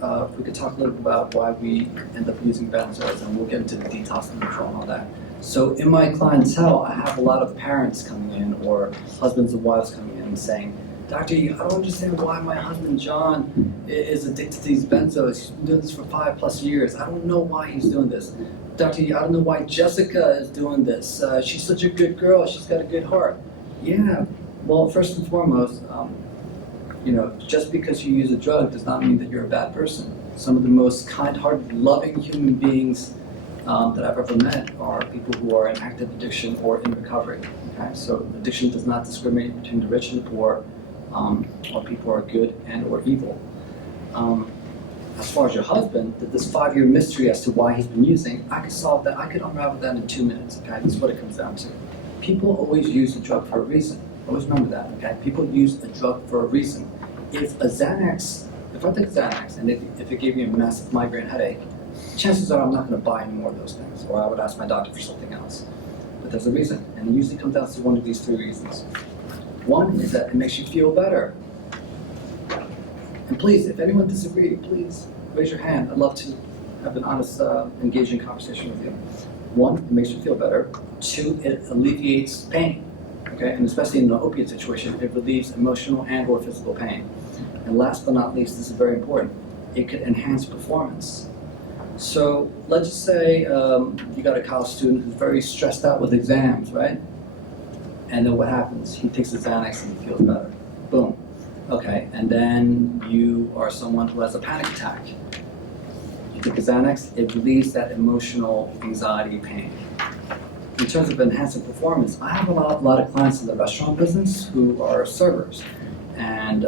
if we could talk a little bit about why we end up using benzos, and we'll get into the detox and control and all that. So in my clientele, I have a lot of parents coming in, or husbands and wives coming in and saying, Dr. Yee, I don't understand why my husband John is addicted to these benzos. He's been doing this for 5+ years. I don't know why he's doing this. Dr. Yee, I don't know why Jessica is doing this. She's such a good girl. She's got a good heart. Yeah, well, first and foremost, just because you use a drug does not mean that you're a bad person. Some of the most kind-hearted, loving human beings that I've ever met are people who are in active addiction or in recovery. Okay? So addiction does not discriminate between the rich and the poor, or people who are good and or evil. As far as your husband, this 5-year mystery as to why he's been using, I could solve that. I could unravel that in 2 minutes. Okay, this is what it comes down to. People always use a drug for a reason. Always remember that. Okay, people use a drug for a reason. If I take a Xanax, and if it gave me a massive migraine headache, chances are I'm not going to buy any more of those things, or I would ask my doctor for something else. But there's a reason, and it usually comes down to one of these 3 reasons. One is that it makes you feel better. And please, if anyone disagrees, please raise your hand. I'd love to have an honest, engaging conversation with you. 1, it makes you feel better. 2, it alleviates pain. Okay, and especially in an opiate situation, it relieves emotional and or physical pain. And last but not least, this is very important, it could enhance performance. So let's just say you got a college student who's very stressed out with exams, right? And then what happens? He takes the Xanax and he feels better. Boom. Okay, and then you are someone who has a panic attack. You take the Xanax, it relieves that emotional anxiety, pain. In terms of enhancing performance, I have a lot of clients in the restaurant business who are servers. And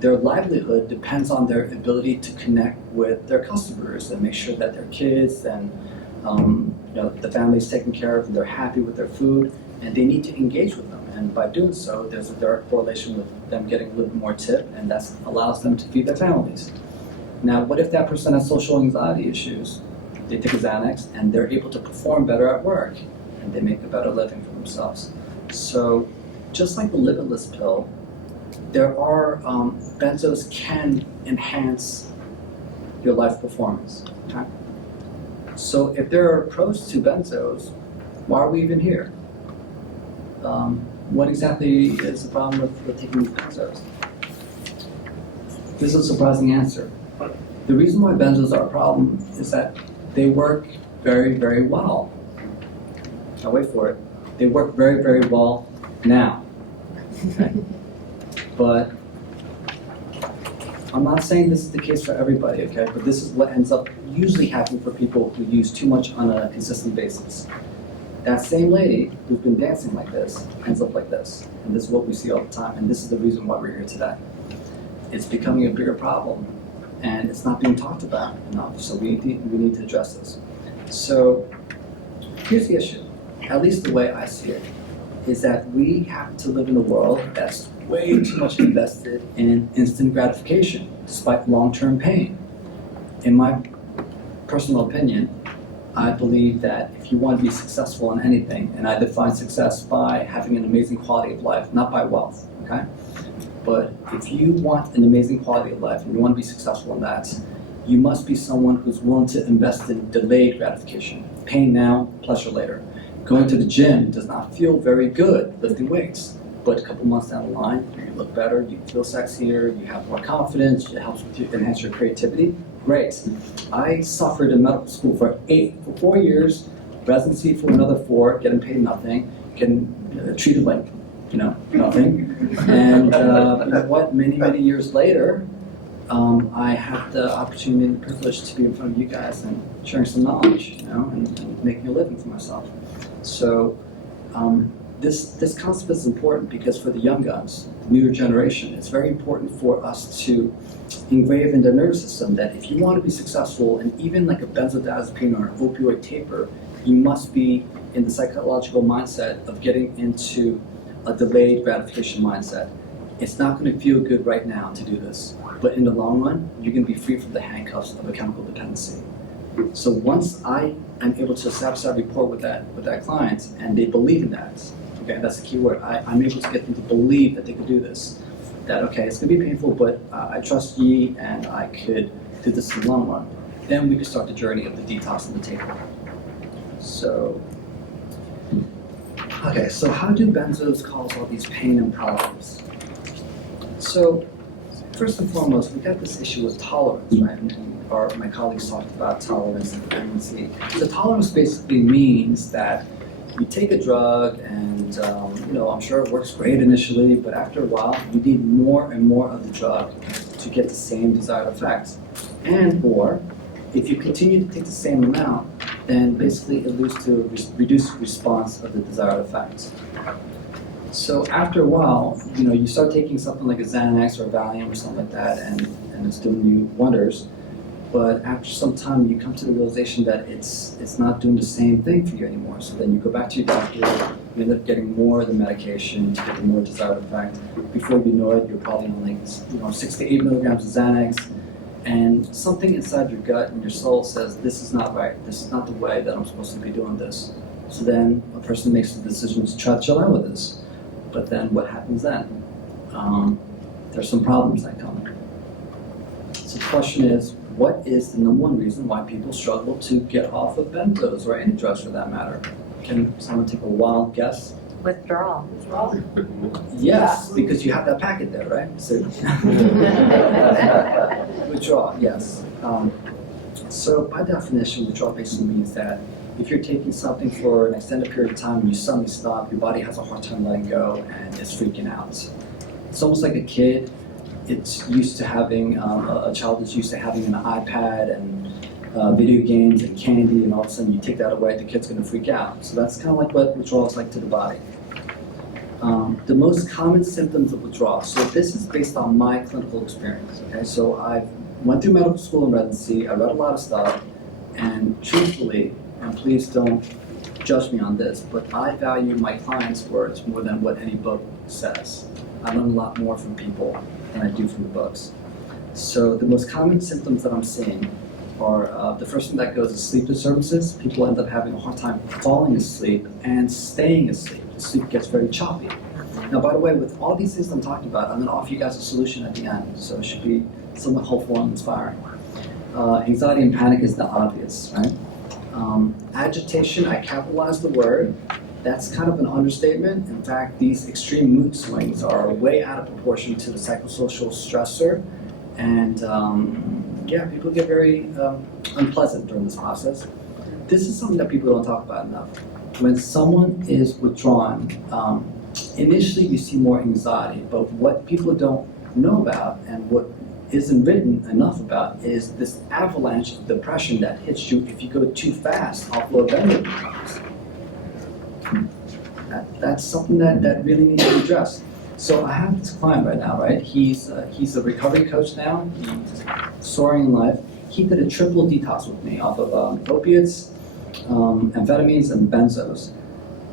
their livelihood depends on their ability to connect with their customers and make sure that their kids and the family's taken care of and they're happy with their food, and they need to engage with them. And by doing so, there's a direct correlation with them getting a little bit more tip, and that allows them to feed their families. Now, what if that person has social anxiety issues? They take a Xanax and they're able to perform better at work, and they make a better living for themselves. So just like the limitless pill, there are benzos can enhance your life performance. Okay? So if there are pros to benzos, why are we even here? What exactly is the problem with taking these benzos? This is a surprising answer. The reason why benzos are a problem is that they work very, very well. Now wait for it. They work very, very well now. Okay? But I'm not saying this is the case for everybody, okay, but this is what ends up usually happening for people who use too much on a consistent basis. That same lady who's been dancing like this ends up like this. And this is what we see all the time, and this is the reason why we're here today. It's becoming a bigger problem, and it's not being talked about enough, so we need to address this. So here's the issue, at least the way I see it, is that we happen to live in a world that's way too much invested in instant gratification, despite long-term pain. In my personal opinion, I believe that if you want to be successful in anything, and I define success by having an amazing quality of life, not by wealth, okay? But if you want an amazing quality of life and you want to be successful in that, you must be someone who's willing to invest in delayed gratification. Pain now, pleasure later. Going to the gym does not feel very good, lifting weights. But a couple months down the line, you look better, you feel sexier, you have more confidence, it helps with enhance your creativity. Great. I suffered in medical school for 4 years, residency for another 4, getting paid nothing, getting treated like, nothing. And you know what? Many years later, I had the opportunity and the privilege to be in front of you guys and sharing some knowledge, and making a living for myself. So this concept is important because for the young guns, the newer generation, it's very important for us to engrave in their nervous system that if you want to be successful, and even like a benzodiazepine or an opioid taper, you must be in the psychological mindset of getting into a delayed gratification mindset. It's not going to feel good right now to do this, but in the long run, you're going to be free from the handcuffs of a chemical dependency. So once I am able to establish that rapport with that client, and they believe in that, okay, that's the key word. I'm able to get them to believe that they could do this. That, okay, it's going to be painful, but I trust ye, and I could do this in the long run. Then we can start the journey of the detox and the taper. So, okay, so how do benzos cause all these pain and problems? So, first and foremost, we got this issue with tolerance, right? My colleagues talked about tolerance and dependency. So tolerance basically means that you take a drug and, I'm sure it works great initially, but after a while, you need more and more of the drug to get the same desired effect. Or, if you continue to take the same amount, then basically it leads to a reduced response of the desired effect. So after a while, you start taking something like a Xanax or a Valium or something like that, and it's doing you wonders. But after some time, you come to the realization that it's not doing the same thing for you anymore. So then you go back to your doctor, you end up getting more of the medication to get the more desired effect. Before you know it, you're probably on 6 to 8 milligrams of Xanax, and something inside your gut and your soul says, this is not right. This is not the way that I'm supposed to be doing this. So then a person makes the decision to try to chill out with this. But then what happens then? There's some problems that come. So the question is, what is the number one reason why people struggle to get off of benzos or any drugs for that matter? Can someone take a wild guess? Withdrawal. Yes, because you have that packet there, right? So withdrawal, yes. So by definition, withdrawal basically means that if you're taking something for an extended period of time and you suddenly stop, your body has a hard time letting go and it's freaking out. It's almost like a kid. It's used to having, a child is used to having an iPad and video games and candy, and all of a sudden you take that away, the kid's going to freak out. So that's kind of like what withdrawal is like to the body. The most common symptoms of withdrawal, so this is based on my clinical experience, okay? So I went through medical school and residency, I read a lot of stuff, and truthfully, and please don't judge me on this, but I value my clients' words more than what any book says. I learn a lot more from people than I do from the books. So the most common symptoms that I'm seeing are, the first thing that goes is sleep disturbances. People end up having a hard time falling asleep and staying asleep. The sleep gets very choppy. Now, by the way, with all these things I'm talking about, I'm going to offer you guys a solution at the end, so it should be somewhat hopeful and inspiring. Anxiety and panic is the obvious, right? Agitation, I capitalized the word. That's kind of an understatement. In fact, these extreme mood swings are way out of proportion to the psychosocial stressor. And people get very unpleasant during this process. This is something that people don't talk about enough. When someone is withdrawn, initially you see more anxiety, but what people don't know about and what isn't written enough about is this avalanche of depression that hits you if you go too fast off of a benzo detox. That's something that really needs to be addressed. So I have this client right now, right? He's a recovery coach now. He's soaring in life. He did a triple detox with me off of opiates, amphetamines, and benzos.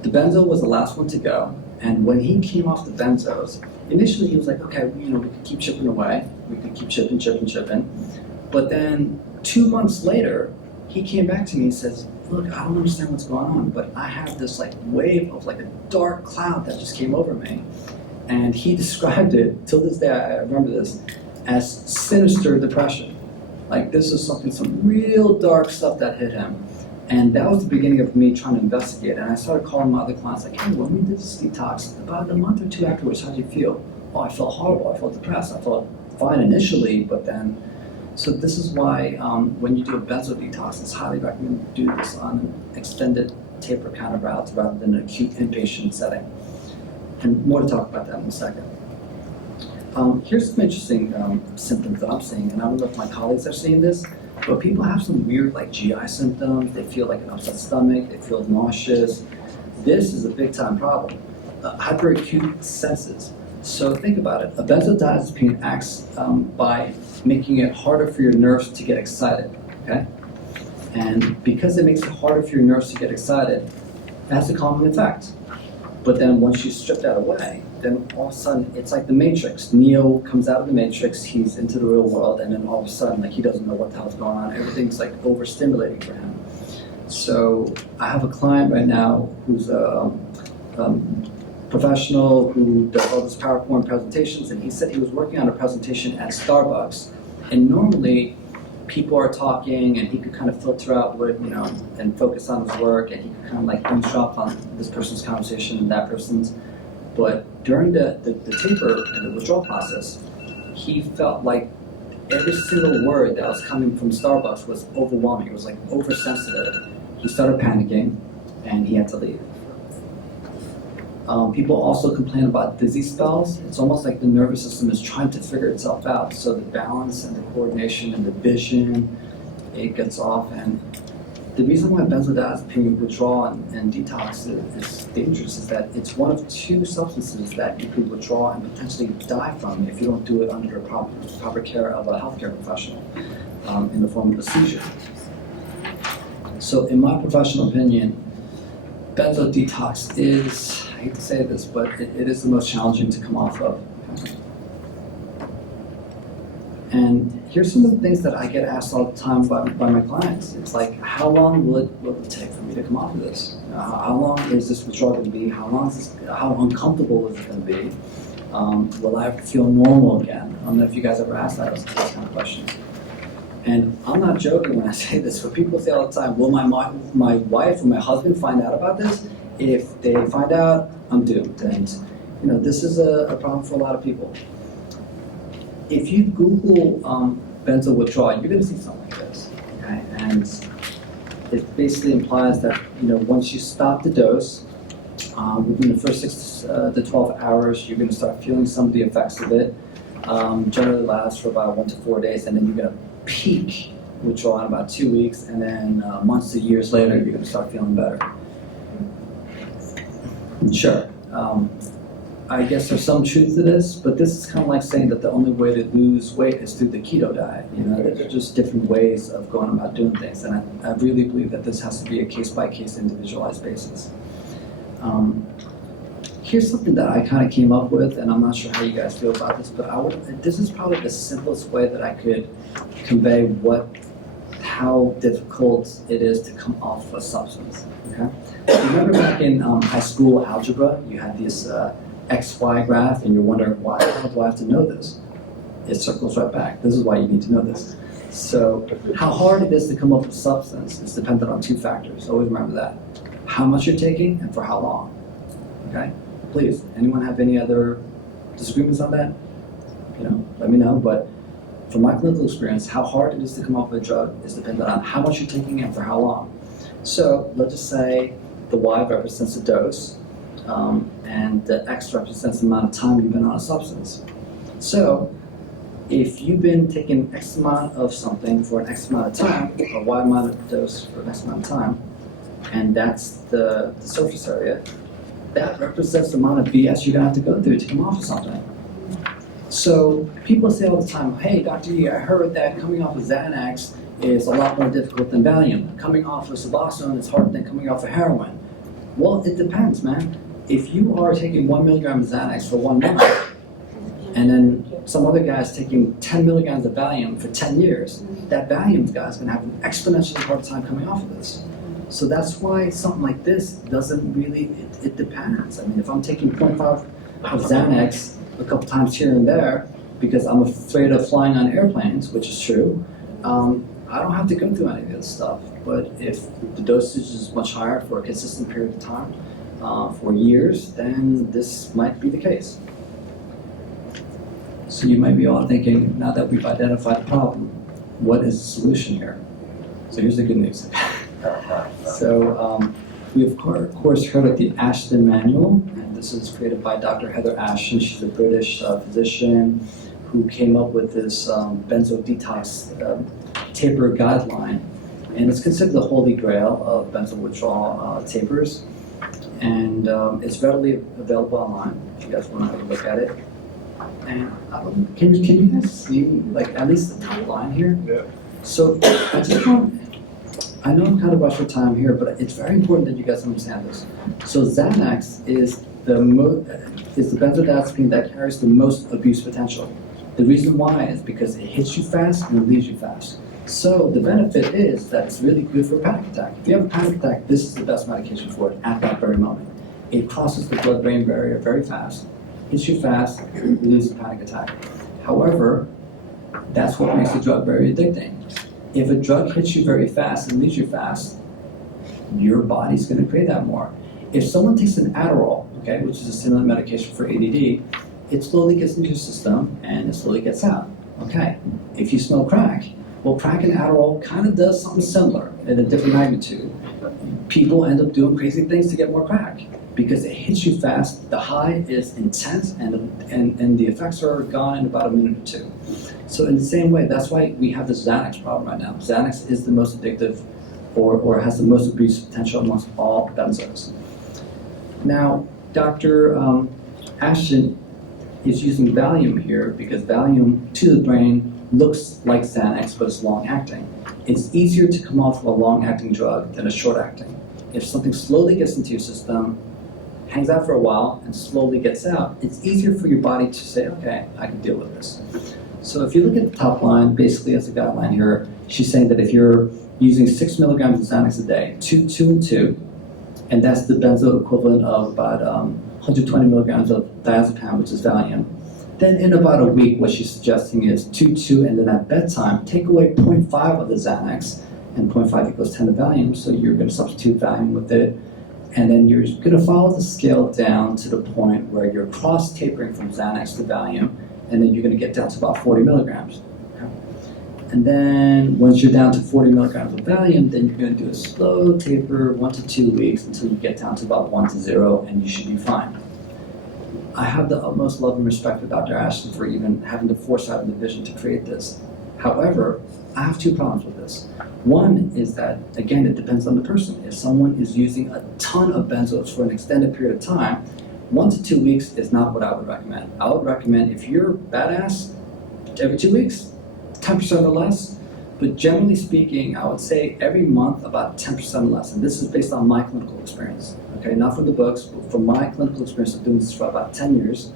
The benzo was the last one to go, and when he came off the benzos, initially he was like, okay, we could keep chipping away. We could keep chipping. But then 2 months later, he came back to me and says, look, I don't understand what's going on, but I have this like wave of like a dark cloud that just came over me. And he described it, till this day I remember this, as sinister depression. Like this is some real dark stuff that hit him. And that was the beginning of me trying to investigate. And I started calling my other clients like, hey, when we did this detox, about a month or two afterwards, how did you feel? Oh, I felt horrible, I felt depressed, I felt fine initially, but then, so this is why when you do a benzo detox, it's highly recommended to do this on an extended taper kind of route rather than an acute inpatient setting. And more to talk about that in a second. Here's some interesting symptoms that I'm seeing, and I don't know if my colleagues are seeing this, but people have some weird like GI symptoms. They feel like an upset stomach, they feel nauseous. This is a big time problem. Hyperacute senses. So think about it. A benzodiazepine acts by making it harder for your nerves to get excited, okay? And because it makes it harder for your nerves to get excited, it has a calming effect. But then once you strip that away, then all of a sudden, it's like the Matrix. Neo comes out of the Matrix, he's into the real world, and then all of a sudden, like he doesn't know what the hell's going on. Everything's like overstimulating for him. So I have a client right now who's a professional who does all these PowerPoint presentations, and he said he was working on a presentation at Starbucks, and normally people are talking, and he could kind of filter out what, and focus on his work, and he could kind of like eavesdrop on this person's conversation and that person's. But during the taper and the withdrawal process, he felt like every single word that was coming from Starbucks was overwhelming. It was like oversensitive. He started panicking, and he had to leave. People also complain about dizzy spells. It's almost like the nervous system is trying to figure itself out. So the balance and the coordination and the vision, it gets off. And the reason why benzodiazepine withdrawal and detox is dangerous is that it's one of two substances that you could withdraw and potentially die from if you don't do it under proper care of a healthcare professional in the form of a seizure. So in my professional opinion, benzo detox is, I hate to say this, but it is the most challenging to come off of. And here's some of the things that I get asked all the time by my clients. It's like, how long will it take for me to come off of this? How long is this withdrawal going to be? How uncomfortable is it going to be? Will I feel normal again? I don't know if you guys ever asked those kind of questions. And I'm not joking when I say this, but people say all the time, will my wife or my husband find out about this? If they find out, I'm doomed. And this is a problem for a lot of people. If you Google benzo withdrawal, you're going to see something like this, okay? And it basically implies that once you stop the dose, within the first 6 to 12 hours, you're going to start feeling some of the effects of it. Generally lasts for about 1 to 4 days, and then you're going to peak withdrawal in about 2 weeks, and then months to years later, you're going to start feeling better. Sure. I guess there's some truth to this, but this is kind of like saying that the only way to lose weight is through the keto diet. There's just different ways of going about doing things, and I really believe that this has to be a case-by-case, individualized basis. Here's something that I kind of came up with, and I'm not sure how you guys feel about this, but this is probably the simplest way that I could convey how difficult it is to come off a substance. Okay? Remember back in high school algebra, you had this XY graph, and you're wondering, why the hell do I have to know this? It circles right back. This is why you need to know this. So how hard it is to come up with a substance is dependent on 2 factors. Always remember that. How much you're taking and for how long. Okay? Please, anyone have any other disagreements on that? Let me know. But from my clinical experience, how hard it is to come up with a drug is dependent on how much you're taking and for how long. So let's just say the Y represents the dose, and the X represents the amount of time you've been on a substance. So if you've been taking X amount of something for an X amount of time, or Y amount of dose for an X amount of time, and that's the surface area, that represents the amount of BS you're gonna have to go through to come off of something. So people say all the time, hey, Dr. E, I heard that coming off of Xanax is a lot more difficult than Valium. Coming off of Suboxone is harder than coming off of heroin. Well, it depends, man. If you are taking 1 milligram of Xanax for 1 month, and then some other guy's taking 10 milligrams of Valium for 10 years, that Valium guy's gonna have an exponentially hard time coming off of this. So that's why something like this doesn't really, it depends. I mean, if I'm taking 0.5 of Xanax a couple times here and there because I'm afraid of flying on airplanes, which is true, I don't have to go through any of this stuff. But if the dosage is much higher for a consistent period of time, for years, then this might be the case. So you might be all thinking, now that we've identified the problem, what is the solution here? So here's the good news. So we've of course heard of the Ashton Manual, and this is created by Dr. Heather Ashton. She's a British physician who came up with this benzo detox taper guideline, and it's considered the holy grail of benzo withdrawal tapers, and it's readily available online if you guys want to have a look at it. And can you guys see, like, at least the top line here? Yeah. So I know I'm kind of rushed for time here, but it's very important that you guys understand this. So Xanax is the benzodiazepine that carries the most abuse potential. The reason why is because it hits you fast and it leaves you fast. So the benefit is that it's really good for a panic attack. If you have a panic attack, this is the best medication for it at that very moment. It crosses the blood-brain barrier very fast, hits you fast, leaves a panic attack. However, that's what makes the drug very addicting. If a drug hits you very fast and leaves you fast, your body's going to crave that more. If someone takes an Adderall, okay, which is a stimulant medication for ADD, it slowly gets into your system and it slowly gets out. Okay. If you smell crack, well, crack and Adderall kind of does something similar in a different magnitude. People end up doing crazy things to get more crack because it hits you fast, the high is intense, and the effects are gone in about a minute or two. So in the same way, that's why we have this Xanax problem right now. Xanax is the most addictive or has the most abuse potential amongst all benzos. Now, Dr. Ashton is using Valium here because Valium to the brain looks like Xanax, but it's long-acting. It's easier to come off of a long-acting drug than a short-acting. If something slowly gets into your system, hangs out for a while, and slowly gets out, it's easier for your body to say, okay, I can deal with this. So if you look at the top line, basically as a guideline here, she's saying that if you're using 6 milligrams of Xanax a day, 2, 2, and 2, and that's the benzo equivalent of about 120 milligrams of diazepam, which is Valium, then in about a week, what she's suggesting is 2, 2, and then at bedtime, take away 0.5 of the Xanax, and 0.5 equals 10 of Valium, so you're going to substitute Valium with it, and then you're going to follow the scale down to the point where you're cross-tapering from Xanax to Valium, and then you're going to get down to about 40 milligrams. Okay? And then once you're down to 40 milligrams of Valium, then you're going to do a slow taper, 1 to 2 weeks, until you get down to about 1 to 0, and you should be fine. I have the utmost love and respect for Dr. Ashton for even having the foresight and the vision to create this. However, I have 2 problems with this. One is that, again, it depends on the person. If someone is using a ton of benzos for an extended period of time, 1 to 2 weeks is not what I would recommend. I would recommend, if you're badass, every 2 weeks, 10% or less. But generally speaking, I would say every month about 10% less. And this is based on my clinical experience. Okay, not from the books, but from my clinical experience of doing this for about 10 years.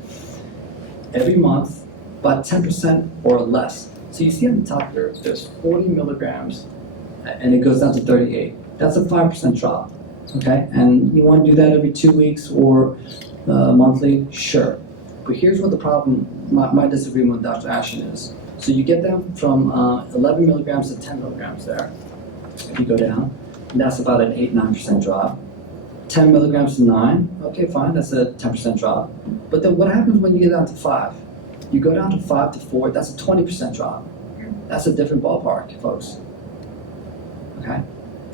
Every month, about 10% or less. So you see on the top there, there's 40 milligrams, and it goes down to 38. That's a 5% drop. Okay, and you want to do that every 2 weeks or monthly? Sure. But here's what the problem, my disagreement with Dr. Ashton is. So you get down from 11 milligrams to 10 milligrams there. If you go down, and that's about an 8-9% drop. 10 milligrams to 9, okay, fine, that's a 10% drop. But then what happens when you get down to 5? You go down to 5 to 4, that's a 20% drop. That's a different ballpark, folks. Okay?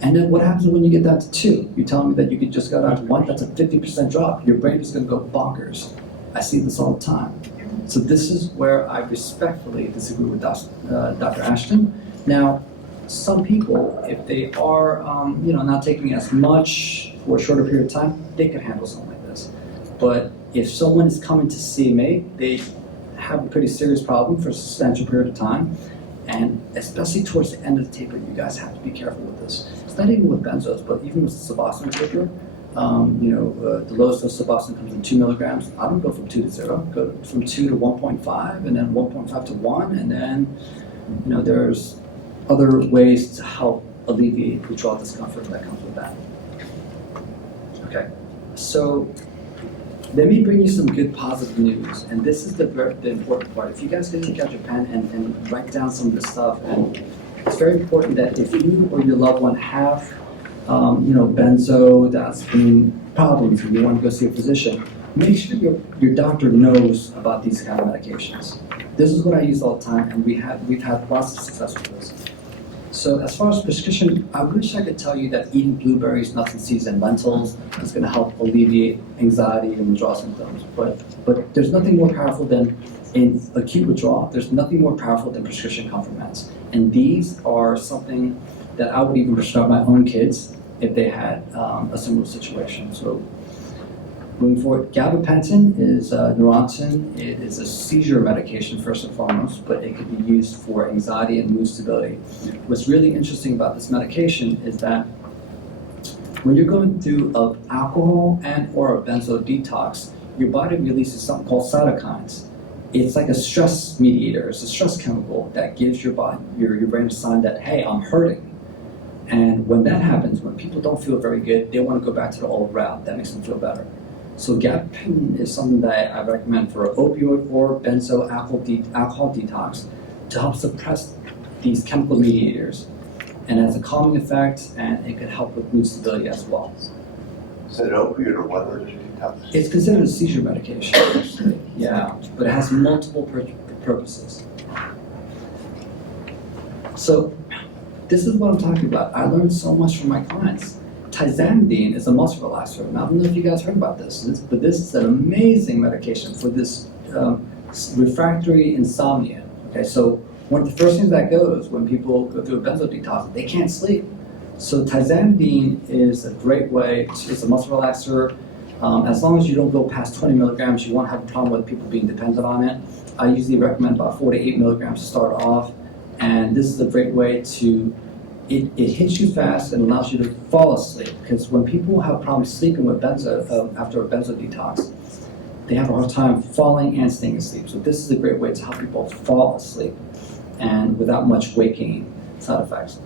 And then what happens when you get down to 2? You're telling me that you could just go down to 1, that's a 50% drop. Your brain is going to go bonkers. I see this all the time. So this is where I respectfully disagree with Dr. Ashton. Now, some people, if they are, not taking as much for a shorter period of time, they can handle something like this. But if someone is coming to see me, they have a pretty serious problem for a substantial period of time, and especially towards the end of the taper, you guys have to be careful with this. It's not even with benzos, but even with the Suboxone taper. The lowest dose of Suboxone comes in 2 milligrams. I don't go from 2 to 0. Go from 2 to 1.5, and then 1.5 to 1, and then there's other ways to help alleviate withdrawal discomfort that comes with that. Okay, so let me bring you some good positive news, and this is the important part. If you guys can take out your pen and write down some of this stuff, and it's very important that if you or your loved one have benzodiazepine problems and you want to go see a physician, make sure your doctor knows about these kind of medications. This is what I use all the time, and we've had lots of success with this. So as far as prescription, I wish I could tell you that eating blueberries, nuts and seeds, and lentils is going to help alleviate anxiety and withdrawal symptoms. But there's nothing more powerful than, in acute withdrawal, there's nothing more powerful than prescription comfort meds. And these are something that I would even prescribe my own kids if they had a similar situation. So moving forward, gabapentin is Neurontin. It is a seizure medication first and foremost, but it can be used for anxiety and mood stability. What's really interesting about this medication is that when you're going through an alcohol and or a benzo detox, your body releases something called cytokines. It's like a stress mediator. It's a stress chemical that gives your body, your brain a sign that, hey, I'm hurting. And when that happens, when people don't feel very good, they want to go back to the old route. That makes them feel better. So gabapentin is something that I recommend for opioid or benzo alcohol detox to help suppress these chemical mediators. And has a calming effect, and it can help with mood stability as well. Is it opioid or what detox? It's considered a seizure medication, actually. Yeah, but it has multiple purposes. So this is what I'm talking about. I learned so much from my clients. Tizanidine is a muscle relaxer. And I don't know if you guys heard about this, but this is an amazing medication for this refractory insomnia. Okay, so one of the first things that goes when people go through a benzo detox, they can't sleep. So tizanidine is a great way. It's a muscle relaxer. As long as you don't go past 20 milligrams, you won't have a problem with people being dependent on it. I usually recommend about 4 to 8 milligrams to start off. And this is a great way to, it hits you fast and allows you to fall asleep. Because when people have problems sleeping with benzo, after a benzo detox, they have a hard time falling and staying asleep. So this is a great way to help people fall asleep and without much waking side effects.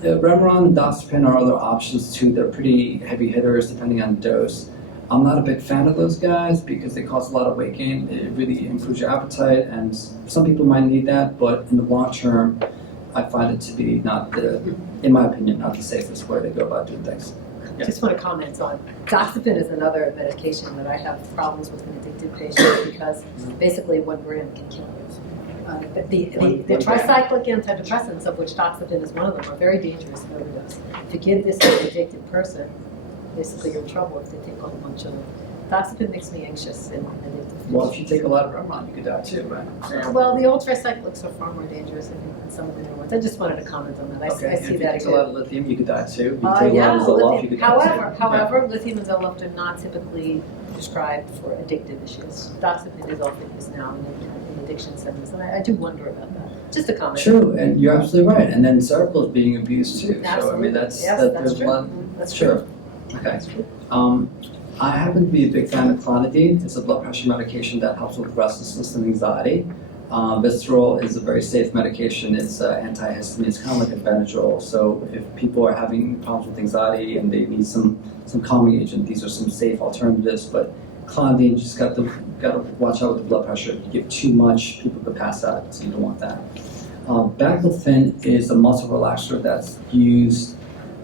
Remeron and Doxepin are other options too. They're pretty heavy hitters depending on the dose. I'm not a big fan of those guys because they cause a lot of weight gain. It really improves your appetite, and some people might need that, but in the long term, I find it to be not in my opinion, not the safest way to go about doing things. I just want to comment on Doxepin is another medication that I have problems with in addicted patients because basically 1 gram can kill you. The tricyclic antidepressants, of which Doxepin is one of them, are very dangerous in overdose. If you give this to an addicted person, basically you're in trouble if they take a whole bunch of it. Doxepin makes me anxious and addicted. Well, if you take a lot of Remeron, you could die too, right? Well, the old tricyclics are far more dangerous I think, than some of the new ones. I just wanted to comment on that. I see that If you take a again. lot of lithium, you could die too. If you take a lot of Zoloft, you could die too. However, lithium and Zoloft are not typically prescribed for addictive issues. Doxepin is often used now in addiction centers, and I do wonder about that. Just a comment. True, and you're absolutely right. And then Seroquel is being abused too. So I Absolutely. mean, that's Yes, that, that's there's true. one. That's Sure. Okay. I happen to be a big fan of clonidine. It's a blood pressure medication that helps with restlessness and anxiety. Visceral is a very safe medication. It's antihistamine. It's kind of like a Benadryl. So if people are having problems with anxiety and they need some calming agent, these are some safe alternatives. But clonidine, you just got to watch out with the blood pressure. If you give too much, people could pass out. So you don't want that. Baclofen is a muscle relaxer that's used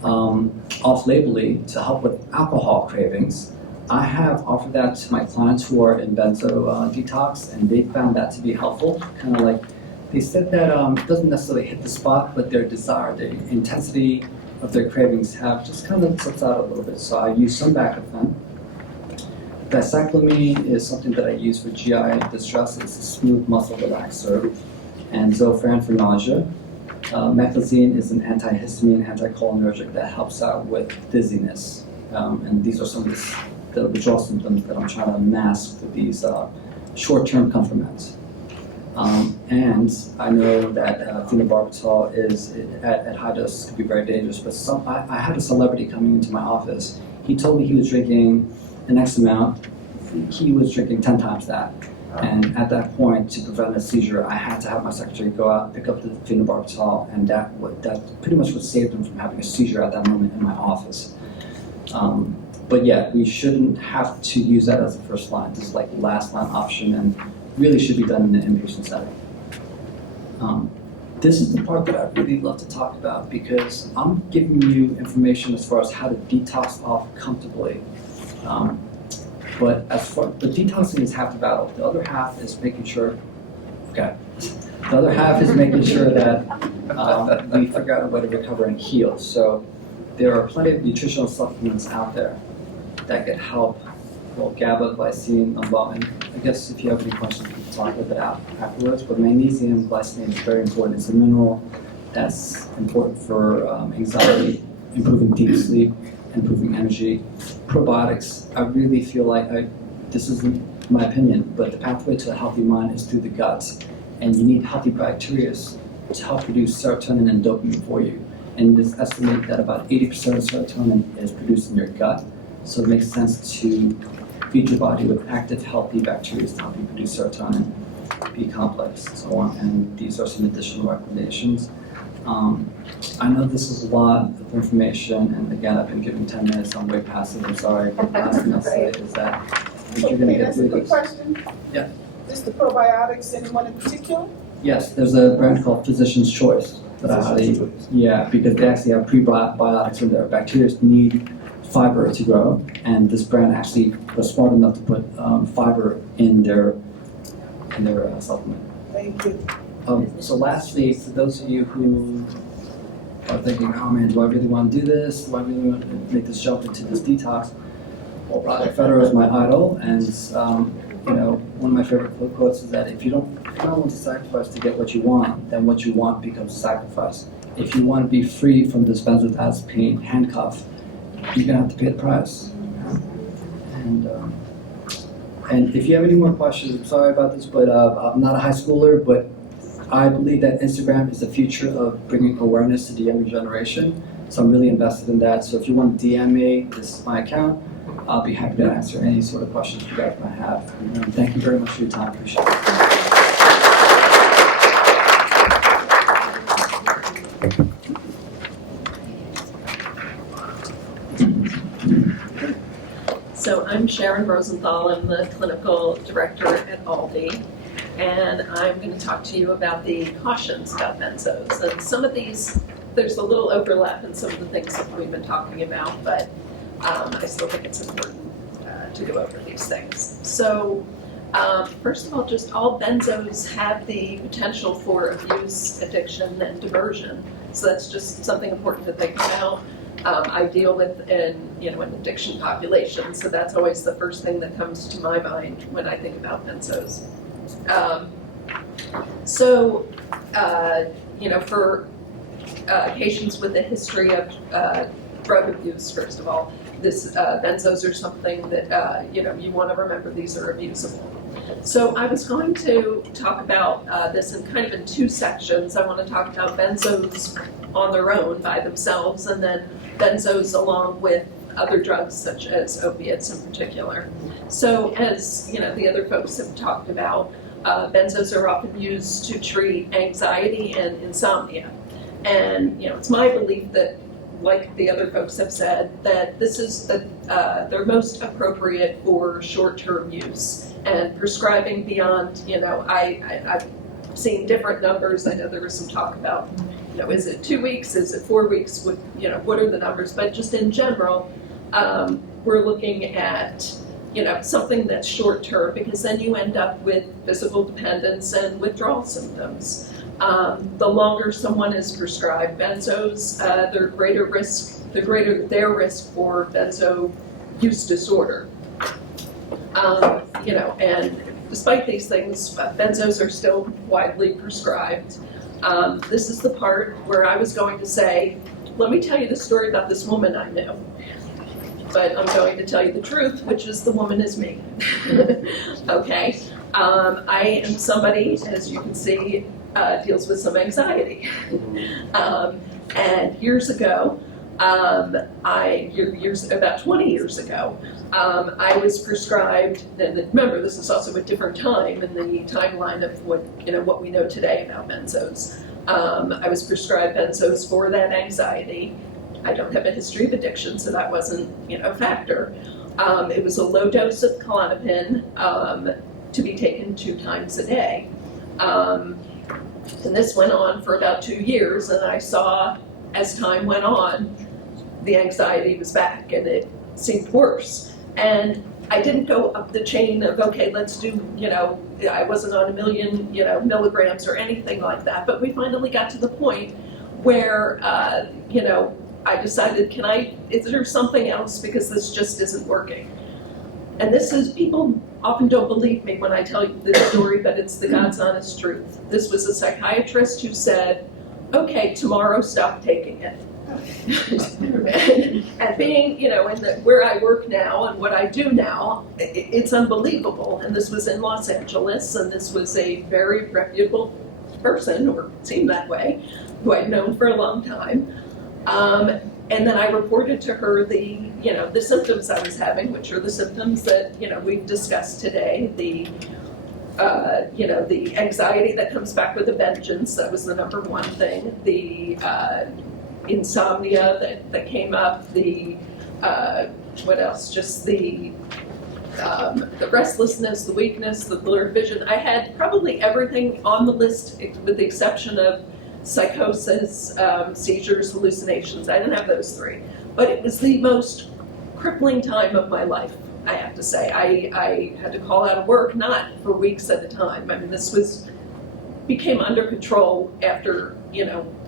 off-labelly to help with alcohol cravings. I have offered that to my clients who are in benzo detox, and they found that to be helpful. Kind of like, they said that it doesn't necessarily hit the spot, but their desire, the intensity of their cravings have just kind of slips out a little bit. So I use some Baclofen. Dicyclomine is something that I use for GI distress. It's a smooth muscle relaxer. And Zofran for nausea. Meclizine is an antihistamine, anticholinergic that helps out with dizziness. And these are some of the withdrawal symptoms that I'm trying to mask with these short-term comfort meds. And I know that phenobarbital is at high doses could be very dangerous, but I had a celebrity coming into my office. He told me he was drinking an X amount. He was drinking 10 times that. And at that point, to prevent a seizure, I had to have my secretary go out, pick up the phenobarbital, and that pretty much what saved him from having a seizure at that moment in my office. But yeah, we shouldn't have to use that as a first line. This is like the last line option and really should be done in the inpatient setting. This is the part that I really love to talk about because I'm giving you information as far as how to detox off comfortably. But as far, the detoxing is half the battle. The other half is making sure, okay. The other half is making sure that we figure out a way to recover and heal. So there are plenty of nutritional supplements out there that could help. Well, GABA, glycine, and I guess if you have any questions, we can talk about that afterwards. But magnesium glycinate is very important. It's a mineral that's important for anxiety, improving deep sleep, improving energy. Probiotics, I really feel like, this isn't my opinion, but the pathway to a healthy mind is through the gut. And you need healthy bacteria to help produce serotonin and dopamine for you. And it's estimated that about 80% of serotonin is produced in your gut. So it makes sense to feed your body with active, healthy bacteria to help you produce serotonin, B complex, and so on. And these are some additional recommendations. I know this is a lot of information, and again, I've been given 10 minutes. I'm way past it. I'm sorry. But the last thing I'll say is that you're going to get through this. Question? Yeah. Is the probiotics anyone in particular? Yes, there's a brand called Physician's Choice that I highly, yeah, because they actually have prebiotics in there. Bacteria need fiber to grow, and this brand actually was smart enough to put fiber in their supplement. Thank you. So lastly, for those of you who are thinking, oh man, do I really want to do this? Do I really want to make this jump into this detox? Well, Roger Federer is my idol, and one of my favorite quotes is that if you don't want to sacrifice to get what you want, then what you want becomes a sacrifice. If you want to be free from this benzodiazepine handcuff, you're gonna have to pay the price. And if you have any more questions, I'm sorry about this, but I'm not a high schooler, but I believe that Instagram is the future of bringing awareness to the younger generation. So I'm really invested in that. So if you want to DM me, this is my account. I'll be happy to answer any sort of questions you guys might have. And thank you very much for your time. Appreciate it. So I'm Sharon Rosenthal. I'm the clinical director at Aldi, and I'm going to talk to you about the cautions about benzos. And some of these, there's a little overlap in some of the things that we've been talking about, but I still think it's important to go over these things. So first of all, just all benzos have the potential for abuse, addiction, and diversion. So that's just something important to think about. I deal with an addiction population, so that's always the first thing that comes to my mind when I think about benzos. For patients with a history of drug abuse, first of all, benzos are something that you want to remember these are abusable. So I was going to talk about this in two sections. I want to talk about benzos on their own by themselves, and then benzos along with other drugs such as opiates in particular. So as the other folks have talked about, benzos are often used to treat anxiety and insomnia. And it's my belief that, like the other folks have said, that this is they're most appropriate for short-term use. And prescribing beyond, I've seen different numbers. I know there was some talk about, is it 2 weeks? Is it 4 weeks? What are the numbers? But just in general, we're looking at, something that's short-term, because then you end up with physical dependence and withdrawal symptoms. The longer someone is prescribed benzos, the greater their risk for benzo use disorder. And despite these things, benzos are still widely prescribed. This is the part where I was going to say, let me tell you the story about this woman I knew. But I'm going to tell you the truth, which is the woman is me. Okay? I am somebody, as you can see, deals with some anxiety. And years ago, about 20 years ago, I was prescribed, and remember, this is also a different time in the timeline of what we know today about benzos. I was prescribed benzos for that anxiety. I don't have a history of addiction, so that wasn't, a factor. It was a low dose of Klonopin to be taken 2 times a day. And this went on for about 2 years, and I saw, as time went on, the anxiety was back, and it seemed worse. And I didn't go up the chain of, okay, let's do, I wasn't on 1 million, milligrams or anything like that, but we finally got to the point where, I decided, is there something else, because this just isn't working. And people often don't believe me when I tell you this story, but it's the God's honest truth. This was a psychiatrist who said, okay, tomorrow stop taking it. and being, where I work now and what I do now, it's unbelievable. And this was in Los Angeles, and this was a very reputable person, or seemed that way, who I'd known for a long time. And then I reported to her the symptoms I was having, which are the symptoms that, we've discussed today. The anxiety that comes back with a vengeance, that was the number one thing. The insomnia that came up, what else? Just the restlessness, the weakness, the blurred vision. I had probably everything on the list with the exception of psychosis, seizures, hallucinations. I didn't have those 3. But it was the most crippling time of my life, I have to say. I had to call out of work, not for weeks at a time. I mean, this became under control after,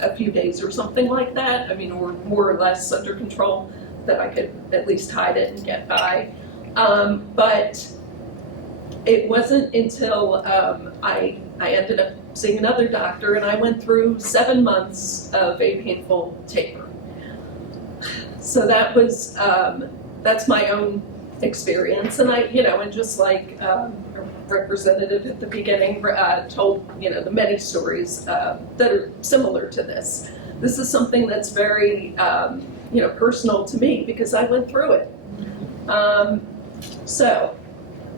a few days or something like that. I mean, or more or less under control, that I could at least hide it and get by. But it wasn't until I ended up seeing another doctor, and I went through 7 months of a painful taper. So that was, that's my own experience. And and just like a representative at the beginning told, the many stories that are similar to this. This is something that's very, personal to me because I went through it.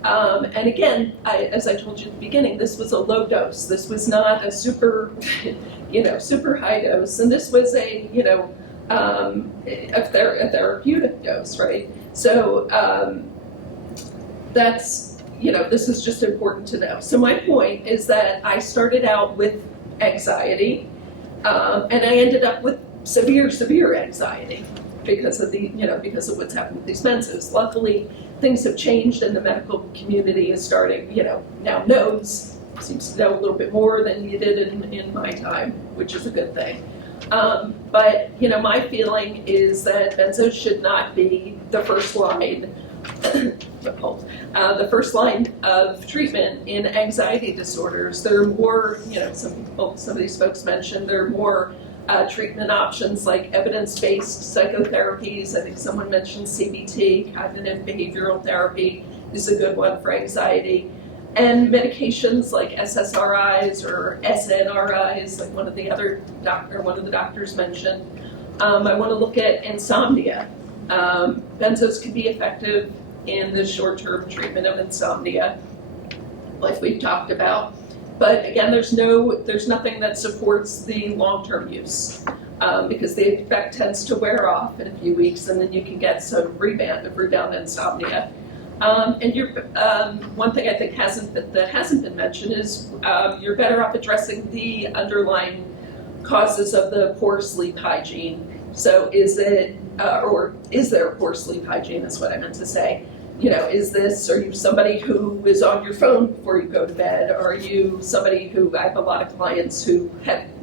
And again, as I told you at the beginning, this was a low dose. This was not a super, super high dose. And this was a therapeutic dose, right? So this is just important to know. So my point is that I started out with anxiety, and I ended up with severe anxiety because of because of what's happened with these benzos. Luckily, things have changed, and the medical community is starting, now seems to know a little bit more than you did in my time, which is a good thing. But my feeling is that benzos should not be the first line, the first line of treatment in anxiety disorders. There are more, some of these folks mentioned, there are more treatment options like evidence-based psychotherapies. I think someone mentioned CBT, cognitive behavioral therapy, is a good one for anxiety. And medications like SSRIs or SNRIs, like one of the doctors mentioned. I want to look at insomnia. Benzos can be effective in the short-term treatment of insomnia, like we've talked about. But again, there's nothing that supports the long-term use because the effect tends to wear off in a few weeks, and then you can get some rebound insomnia. And one thing I think hasn't been mentioned is you're better off addressing the underlying causes of the poor sleep hygiene. So is there poor sleep hygiene? Is what I meant to say. Are you somebody who is on your phone before you go to bed? Are you somebody who, I have a lot of clients who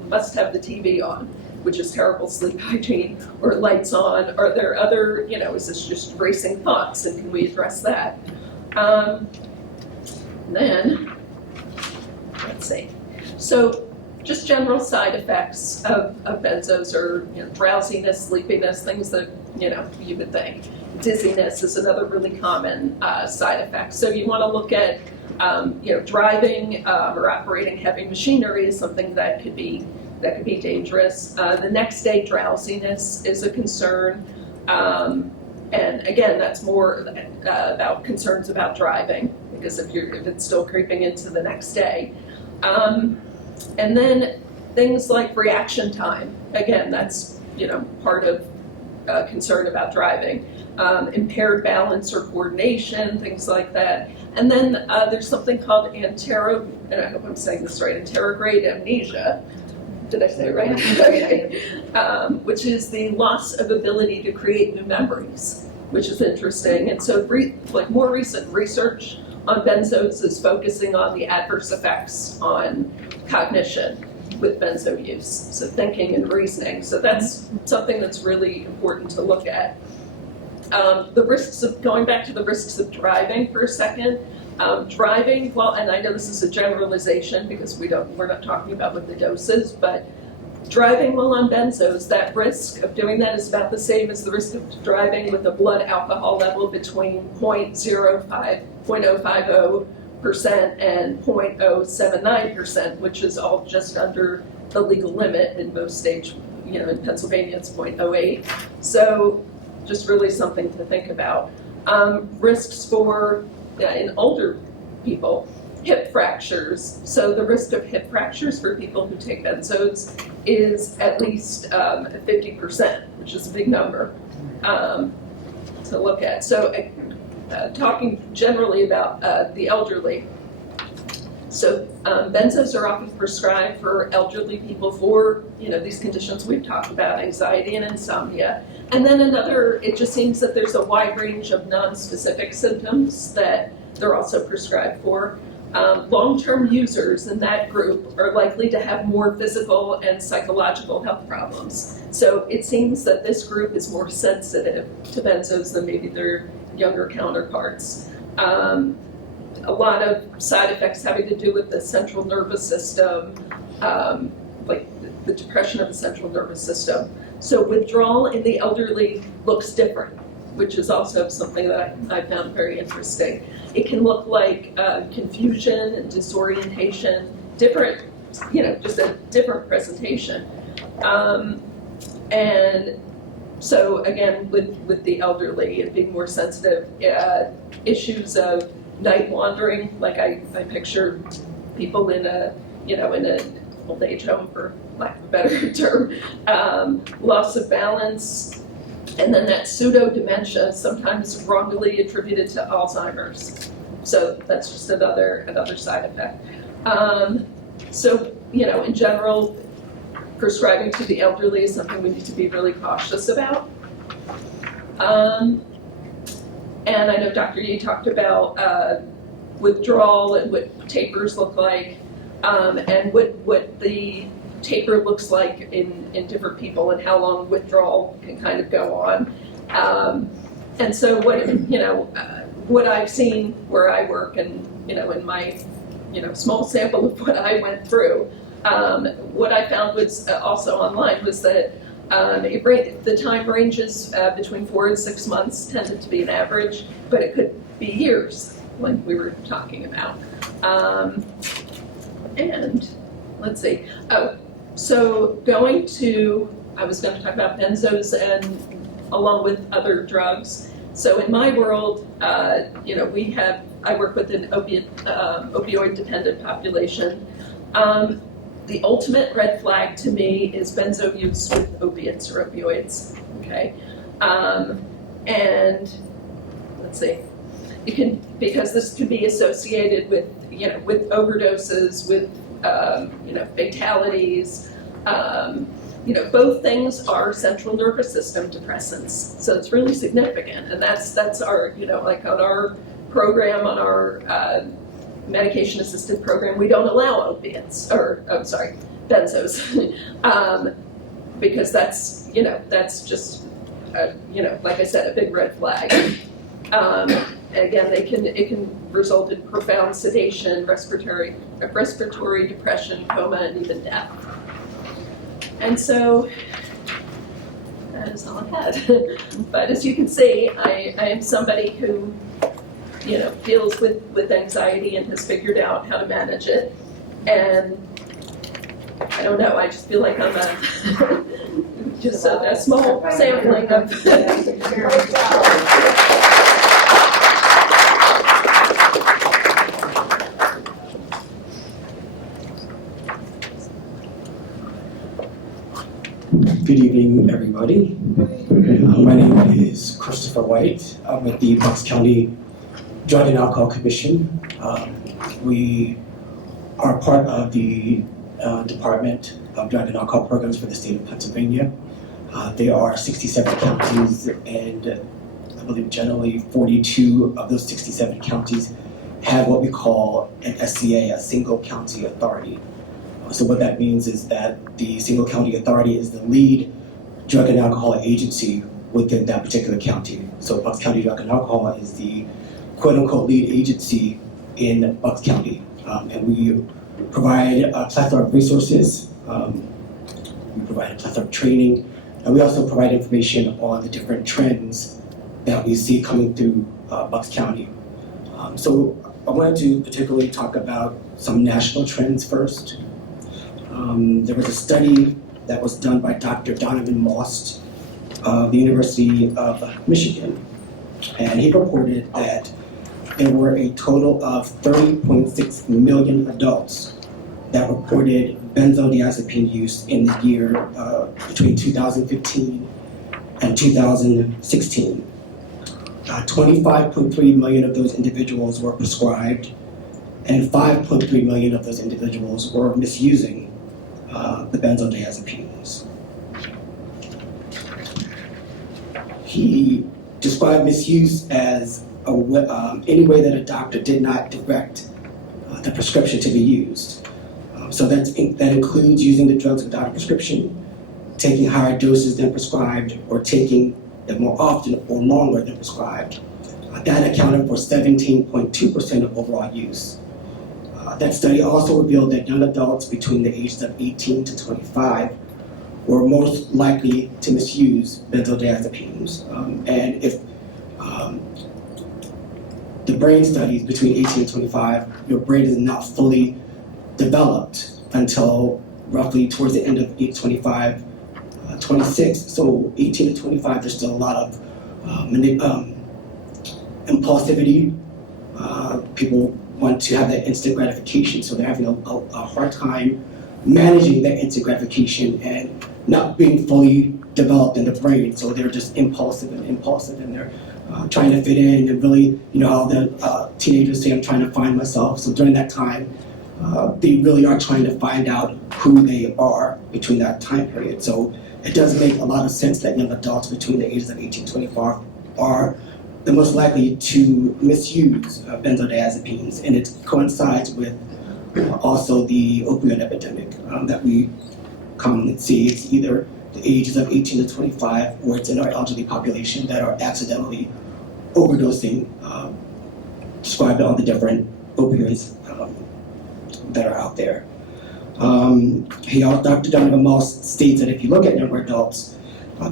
must have the TV on, which is terrible sleep hygiene, or lights on? Are there other, is this just racing thoughts, and can we address that? Then, let's see. So just general side effects of benzos are, you know, drowsiness, sleepiness, things that, you know, you would think. Dizziness is another really common side effect. So you want to look at, you know, driving or operating heavy machinery is something that could be dangerous. The next day drowsiness is a concern. And again, that's more about concerns about driving, because if it's still creeping into the next day. And then things like reaction time. Again, that's, you know, part of concern about driving. Impaired balance or coordination, things like that. And then there's something called and I hope I'm saying this right, anterograde amnesia. Did I say it right? Okay. Which is the loss of ability to create new memories, which is interesting. And so like more recent research on benzos is focusing on the adverse effects on cognition with benzo use, so thinking and reasoning. So that's something that's really important to look at. The risks of, going back to the risks of driving for a second, driving, well, and I know this is a generalization because we're not talking about what the dose is, but driving while on benzos, that risk of doing that is about the same as the risk of driving with a blood alcohol level between 0.050% and 0.079%, which is all just under the legal limit in most states. You know, in Pennsylvania it's 0.08. So just really something to think about. Risks for, in older people, hip fractures. So the risk of hip fractures for people who take benzos is at least 50%, which is a big number to look at. So talking generally about the elderly. So benzos are often prescribed for elderly people for, you know, these conditions we've talked about, anxiety and insomnia. And then it just seems that there's a wide range of non-specific symptoms that they're also prescribed for. Long-term users in that group are likely to have more physical and psychological health problems. So it seems that this group is more sensitive to benzos than maybe their younger counterparts. A lot of side effects having to do with the central nervous system, like the depression of the central nervous system. So withdrawal in the elderly looks different, which is also something that I found very interesting. It can look like confusion and disorientation, different, you know, just a different presentation. And so again, with the elderly and being more sensitive, issues of night wandering, like I picture people in a, you know, in an old age home, for lack of a better term, loss of balance, and then that pseudo-dementia, sometimes wrongly attributed to Alzheimer's. So that's just another side effect. So, you know, in general, prescribing to the elderly is something we need to be really cautious about. And I know Dr. Yee talked about withdrawal and what tapers look like, and what the taper looks like in different people and how long withdrawal can kind of go on. And so what I've seen where I work and, you know, in my, you know, small sample of what I went through, what I found was also online was that the time ranges between 4 and 6 months tended to be an average, but it could be years, like we were talking about. And let's see. Oh, so I was going to talk about benzos and along with other drugs. So in my world, you know, I work with an opioid-dependent population. The ultimate red flag to me is benzo use with opiates or opioids, okay? And let's see, because this can be associated with, you know, with overdoses, with, you know, fatalities. You know, both things are central nervous system depressants, so it's really significant. And that's our, you know, like on our program, on our medication-assisted program, we don't allow opiates, or, I'm sorry, benzos, because that's, you know, that's just, you know, like I said, a big red flag. Again, it can result in profound sedation, respiratory depression, coma, and even death. And so that is all I had. But as you can see, I am somebody who, deals with anxiety and has figured out how to manage it. And I don't know, I just feel like I'm just a small sampling of. Good evening, everybody. My name is Christopher White. I'm with the Bucks County Drug and Alcohol Commission. We are part of the Department of Drug and Alcohol Programs for the state of Pennsylvania. There are 67 counties, and I believe generally 42 of those 67 counties have what we call an SCA, a single county authority. So what that means is that the single county authority is the lead drug and alcohol agency within that particular county. So Bucks County Drug and Alcohol is the quote-unquote lead agency in Bucks County. And we provide a plethora of resources, we provide a plethora of training, and we also provide information on the different trends that we see coming through Bucks County. So I wanted to particularly talk about some national trends first. There was a study that was done by Dr. Donovan Most of the University of Michigan, and he reported that there were a total of 30.6 million adults that reported benzodiazepine use in the year between 2015 and 2016. 25.3 million of those individuals were prescribed, and 5.3 million of those individuals were misusing the benzodiazepines. He described misuse as any way that a doctor did not direct the prescription to be used. So that includes using the drugs without a prescription, taking higher doses than prescribed, or taking them more often or longer than prescribed. That accounted for 17.2% of overall use. That study also revealed that young adults between the ages of 18 to 25 were most likely to misuse benzodiazepines. And if the brain studies between 18 and 25, your brain is not fully developed until roughly towards the end of age 25, 26. So 18 to 25, there's still a lot of impulsivity. People want to have that instant gratification, so they're having a hard time managing that instant gratification and not being fully developed in the brain. So they're just impulsive, and they're trying to fit in, and really, how the teenagers say, I'm trying to find myself. So during that time, they really are trying to find out who they are between that time period. So it does make a lot of sense that young adults between the ages of 18 and 25 are the most likely to misuse benzodiazepines, and it coincides with also the opioid epidemic that we commonly see. It's either the ages of 18 to 25, or it's in our elderly population that are accidentally overdosing, described all the different opioids that are out there. Dr. Donovan Most states that if you look at younger adults,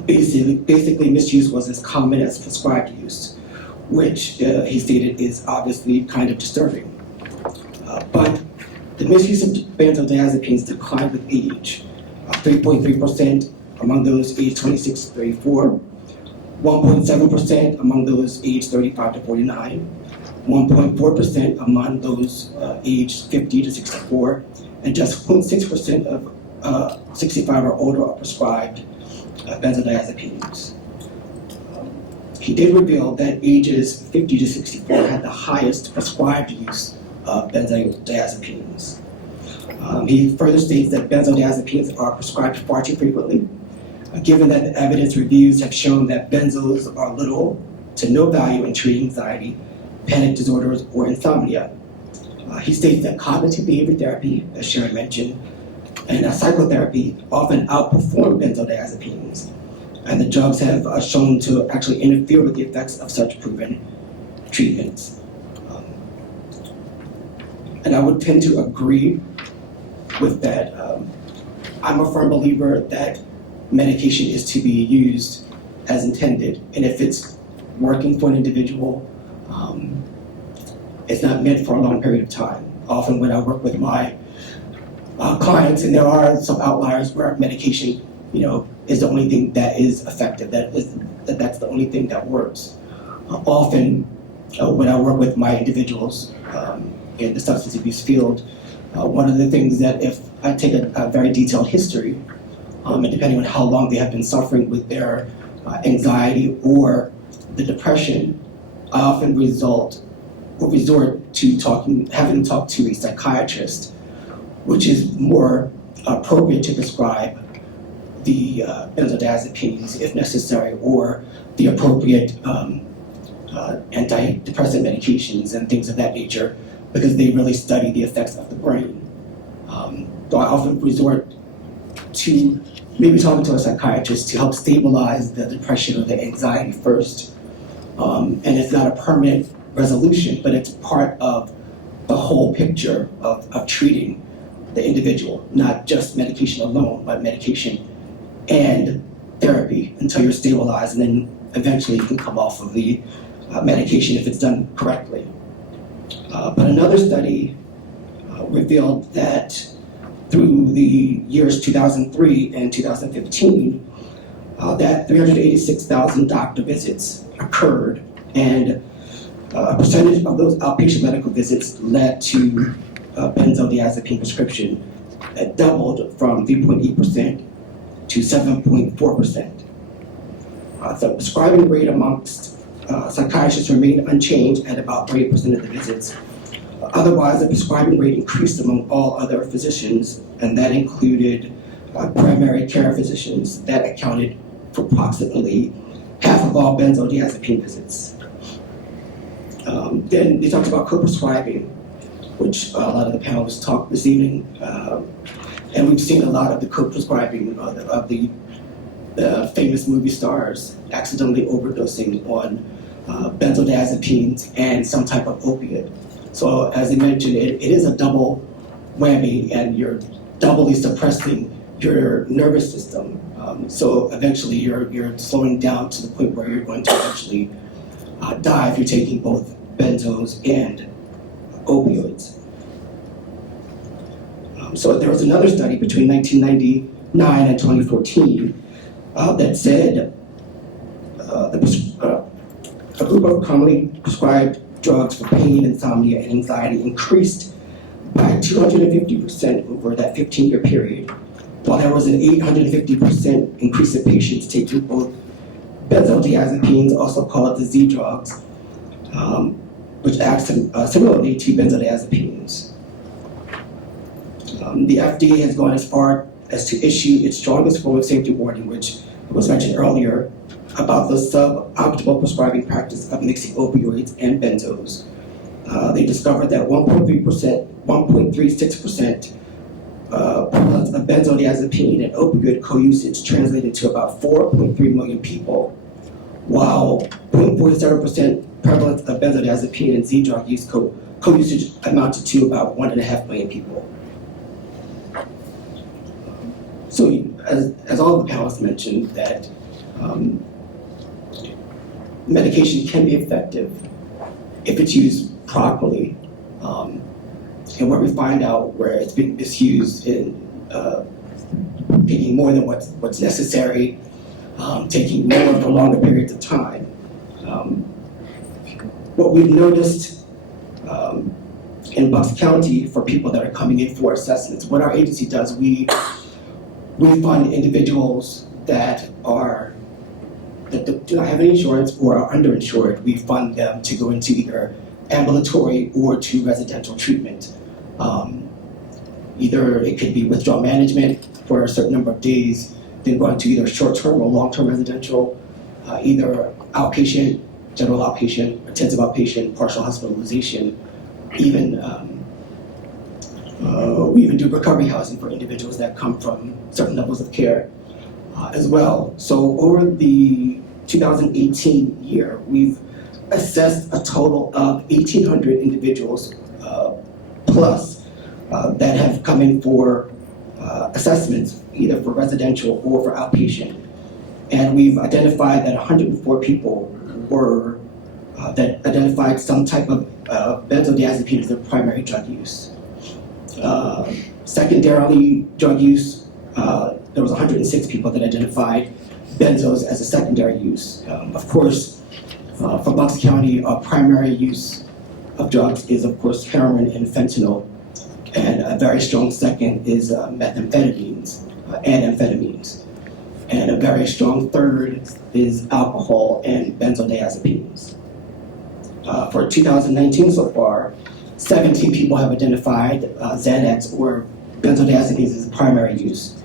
basically misuse was as common as prescribed use, which he stated is obviously kind of disturbing. But the misuse of benzodiazepines declined with age, 3.3% among those aged 26 to 34, 1.7% among those aged 35 to 49, 1.4% among those aged 50 to 64, and just 0.6% of 65 or older are prescribed benzodiazepines. He did reveal that ages 50 to 64 had the highest prescribed use of benzodiazepines. He further states that benzodiazepines are prescribed far too frequently, given that the evidence reviews have shown that benzos are little to no value in treating anxiety, panic disorders, or insomnia. He states that cognitive behavior therapy, as Sharon mentioned, and psychotherapy often outperform benzodiazepines, and the drugs have shown to actually interfere with the effects of such proven treatments. And I would tend to agree with that. I'm a firm believer that medication is to be used as intended, and if it's working for an individual, it's not meant for a long period of time. Often when I work with my clients, and there are some outliers where medication, is the only thing that is effective, that's the only thing that works. Often when I work with my individuals in the substance abuse field, one of the things that if I take a very detailed history, and depending on how long they have been suffering with their anxiety or the depression, I often resort to having them talk to a psychiatrist, which is more appropriate to prescribe the benzodiazepines if necessary, or the appropriate antidepressant medications and things of that nature, because they really study the effects of the brain. So I often resort to maybe talking to a psychiatrist to help stabilize the depression or the anxiety first. And it's not a permanent resolution, but it's part of the whole picture of treating the individual, not just medication alone, but medication and therapy until you're stabilized, and then eventually you can come off of the medication if it's done correctly. But another study revealed that through the years 2003 and 2015, that 386,000 doctor visits occurred, and a percentage of those outpatient medical visits led to benzodiazepine prescription that doubled from 3.8% to 7.4%. The prescribing rate amongst psychiatrists remained unchanged at about 30% of the visits. Otherwise, the prescribing rate increased among all other physicians, and that included primary care physicians that accounted for approximately half of all benzodiazepine visits. Then they talked about co-prescribing, which a lot of the panelists talked this evening, and we've seen a lot of the co-prescribing of the famous movie stars accidentally overdosing on benzodiazepines and some type of opiate. So as I mentioned, it is a double whammy, and you're doubly suppressing your nervous system. So eventually you're slowing down to the point where you're going to eventually die if you're taking both benzos and opioids. So there was another study between 1999 and 2014 that said a group of commonly prescribed drugs for pain, insomnia, and anxiety increased by 250% over that 15-year period, while there was an 850% increase in patients taking both benzodiazepines, also called the Z drugs, which act similarly to benzodiazepines. The FDA has gone as far as to issue its strongest form of safety warning, which was mentioned earlier, about the suboptimal prescribing practice of mixing opioids and benzos. They discovered that 1.36% prevalence of benzodiazepine and opioid co-usage translated to about 4.3 million people, while 0.47% prevalence of benzodiazepine and Z drug use co-usage amounted to about 1.5 million people. So as all the panelists mentioned, that medication can be effective if it's used properly. And where we find out where it's been misused in taking more than what's necessary, taking more for longer periods of time. What we've noticed in Bucks County for people that are coming in for assessments, what our agency does, we fund individuals that do not have any insurance or are underinsured. We fund them to go into either ambulatory or to residential treatment. Either it could be withdrawal management for a certain number of days, then going to either short-term or long-term residential, either outpatient, general outpatient, intensive outpatient, partial hospitalization, even we even do recovery housing for individuals that come from certain levels of care as well. So over the 2018 year, we've assessed a total of 1,800 individuals plus that have come in for assessments, either for residential or for outpatient. And we've identified that 104 people were that identified some type of benzodiazepine as their primary drug use. Secondarily, drug use, there was 106 people that identified benzos as a secondary use. Of course, for Bucks County, our primary use of drugs is, of course, heroin and fentanyl, and a very strong second is methamphetamines and amphetamines. And a very strong third is alcohol and benzodiazepines. For 2019 so far, 17 people have identified Xanax or benzodiazepines as a primary use,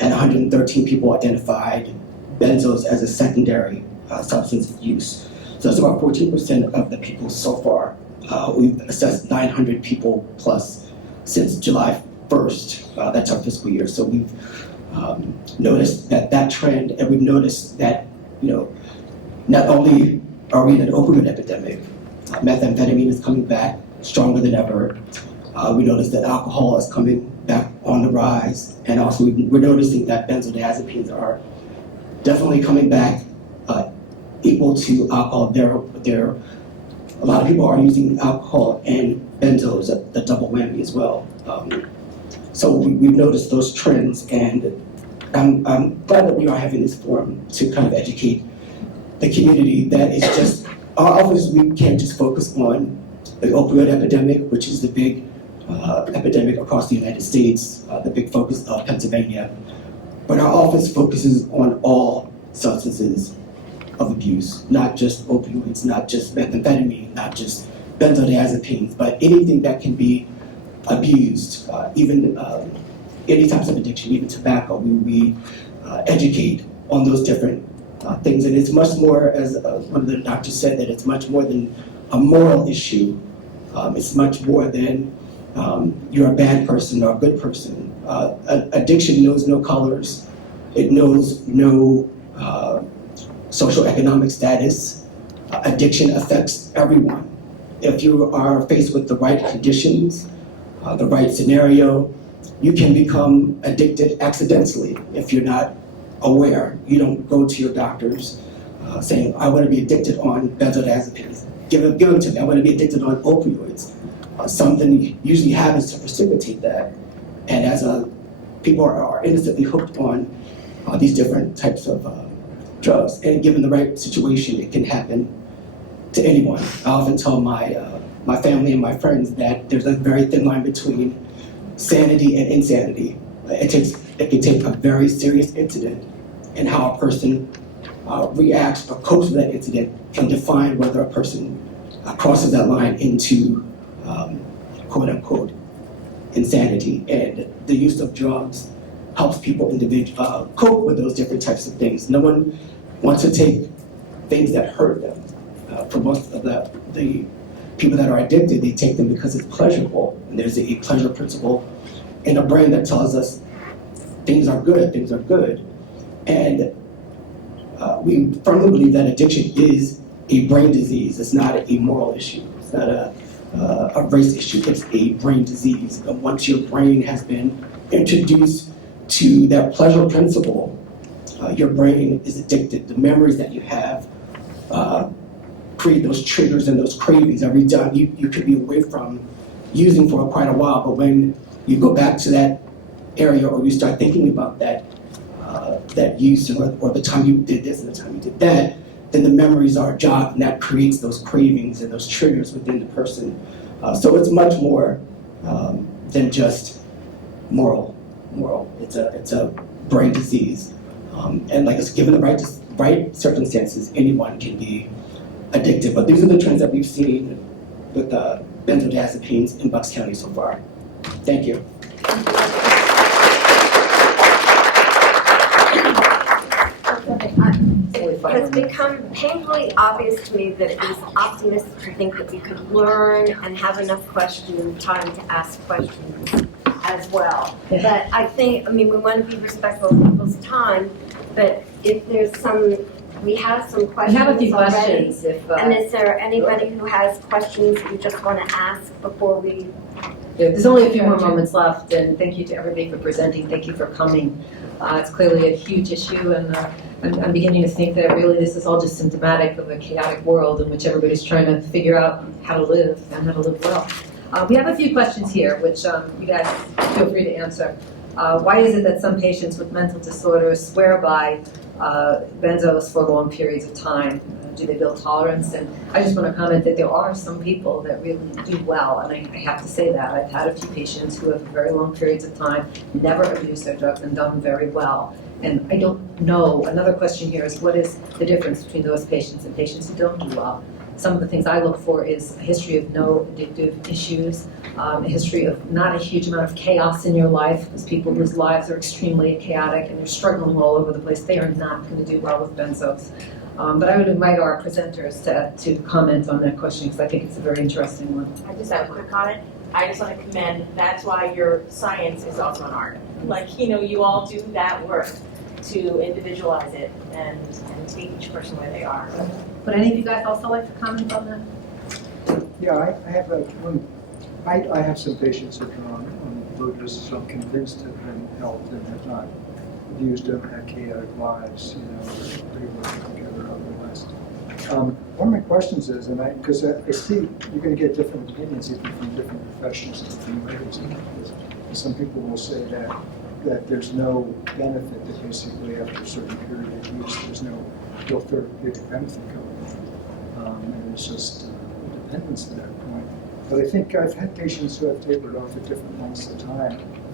and 113 people identified benzos as a secondary substance of use. So that's about 14% of the people so far. We've assessed 900 people plus since July 1st. That's our fiscal year. So we've noticed that trend, and we've noticed that, not only are we in an opioid epidemic, methamphetamine is coming back stronger than ever. We noticed that alcohol is coming back on the rise, and also we're noticing that benzodiazepines are definitely coming back equal to alcohol. A lot of people are using alcohol and benzos, the double whammy as well. So we've noticed those trends, and I'm glad that we are having this forum to kind of educate the community that it's just, our office, we can't just focus on the opioid epidemic, which is the big epidemic across the United States, the big focus of Pennsylvania, but our office focuses on all substances of abuse, not just opioids, not just methamphetamine, not just benzodiazepines, but anything that can be abused, even any types of addiction, even tobacco. We educate on those different things, and it's much more, as one of the doctors said, that it's much more than a moral issue. It's much more than you're a bad person or a good person. Addiction knows no colors. It knows no social economic status. Addiction affects everyone. If you are faced with the right conditions, the right scenario, you can become addicted accidentally if you're not aware. You don't go to your doctors saying, I want to be addicted on benzodiazepines. Give them to me. I want to be addicted on opioids. Something usually happens to precipitate that. And as people are innocently hooked on these different types of drugs, and given the right situation, it can happen to anyone. I often tell my family and my friends that there's a very thin line between sanity and insanity. It can take a very serious incident, and how a person reacts or copes with that incident can define whether a person crosses that line into quote unquote insanity. And the use of drugs helps people cope with those different types of things. No one wants to take things that hurt them. For most of the people that are addicted, they take them because it's pleasurable. And there's a pleasure principle in a brain that tells us things are good. And we firmly believe that addiction is a brain disease. It's not a moral issue. It's not a race issue. It's a brain disease. And once your brain has been introduced to that pleasure principle, your brain is addicted. The memories that you have create those triggers and those cravings. Every time you could be away from using for quite a while, but when you go back to that area, or you start thinking about that use, or the time you did this and the time you did that, then the memories are jogged, and that creates those cravings and those triggers within the person. So it's much more than just moral. It's a brain disease, and like it's given the right circumstances, anyone can be addicted. But these are the trends that we've seen with benzodiazepines in Bucks County so far. Thank you. It has become painfully obvious to me that it is optimistic to think that we could learn and have enough time to ask questions as well. But we want to be respectful of people's time, but if there's some we have some We questions have a few already. questions if, And is there anybody who has questions that you just want to ask before we? there's only a few more moments left, and thank you to everybody for presenting, thank you for coming. It's clearly a huge issue, and I'm beginning to think that really this is all just symptomatic of a chaotic world in which everybody's trying to figure out how to live and how to live well. We have a few questions here, which you guys feel free to answer. Why is it that some patients with mental disorders swear by benzos for long periods of time? Do they build tolerance? And I just want to comment that there are some people that really do well, and I have to say that. I've had a few patients who have very long periods of time never abused their drugs and done very well. And I don't know, another question here is what is the difference between those patients and patients who don't do well? Some of the things I look for is a history of no addictive issues, a history of not a huge amount of chaos in your life, because people whose lives are extremely chaotic and they're struggling all over the place, they are not going to do well with benzos. But I would invite our presenters to comment on that question, because I think it's a very interesting one. I just have a quick comment. I just want to commend, that's why your science is also an art. Like, you all do that work to individualize it and take each person where they are. Would any of you guys also like to comment on that? Yeah, I have I have some patients that are on low doses I'm convinced have been helped and have not abused them, had chaotic lives, pretty well together otherwise. One of my questions is, because I see you're going to get different opinions even from different professionals, different ways, because some people will say that there's no benefit, that basically after a certain period of use, there's no real therapeutic benefit coming. And it's just dependence at that point. But I think I've had patients who have tapered off at different lengths of time,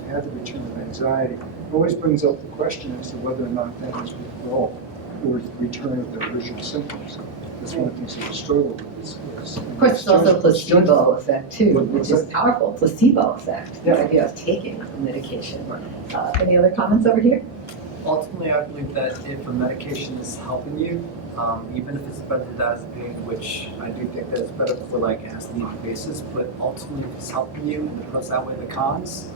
have had the return of anxiety. It always brings up the question as to whether or not that is withdrawal or return of the original symptoms. That's one of the things that I struggle with. Of course, there's also a placebo effect too, which is powerful. Placebo effect, the idea of taking a medication. Any other comments over here? Ultimately, I believe that if a medication is helping you, even if it's benzodiazepine, which I do think that it's better for like an as-needed basis, but ultimately if it's helping you and it does outweigh the cons,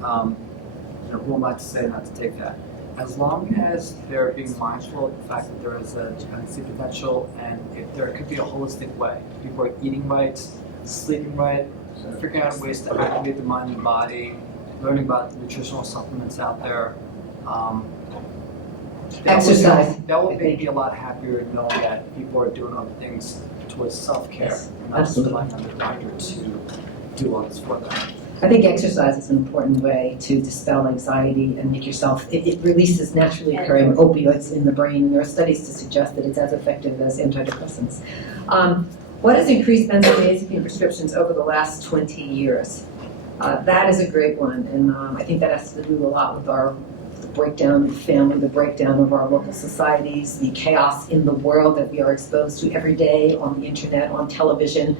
who am I to say not to take that? As long as they're being mindful of the fact that there is a dependency potential, and if there could be a holistic way, people are eating right, sleeping right, figuring out ways to activate the mind and body, learning about the nutritional supplements out there. Exercise. That will make me a lot happier knowing that people are doing other things towards self-care, Yes, and not just relying on the doctor to do all this for them. I think exercise is an important way to dispel anxiety and make yourself, it releases naturally occurring opioids in the brain. There are studies to suggest that it's as effective as antidepressants. What has increased benzodiazepine prescriptions over the last 20 years? That is a great one, and I think that has to do a lot with the breakdown of family, the breakdown of our local societies, the chaos in the world that we are exposed to every day on the internet, on television.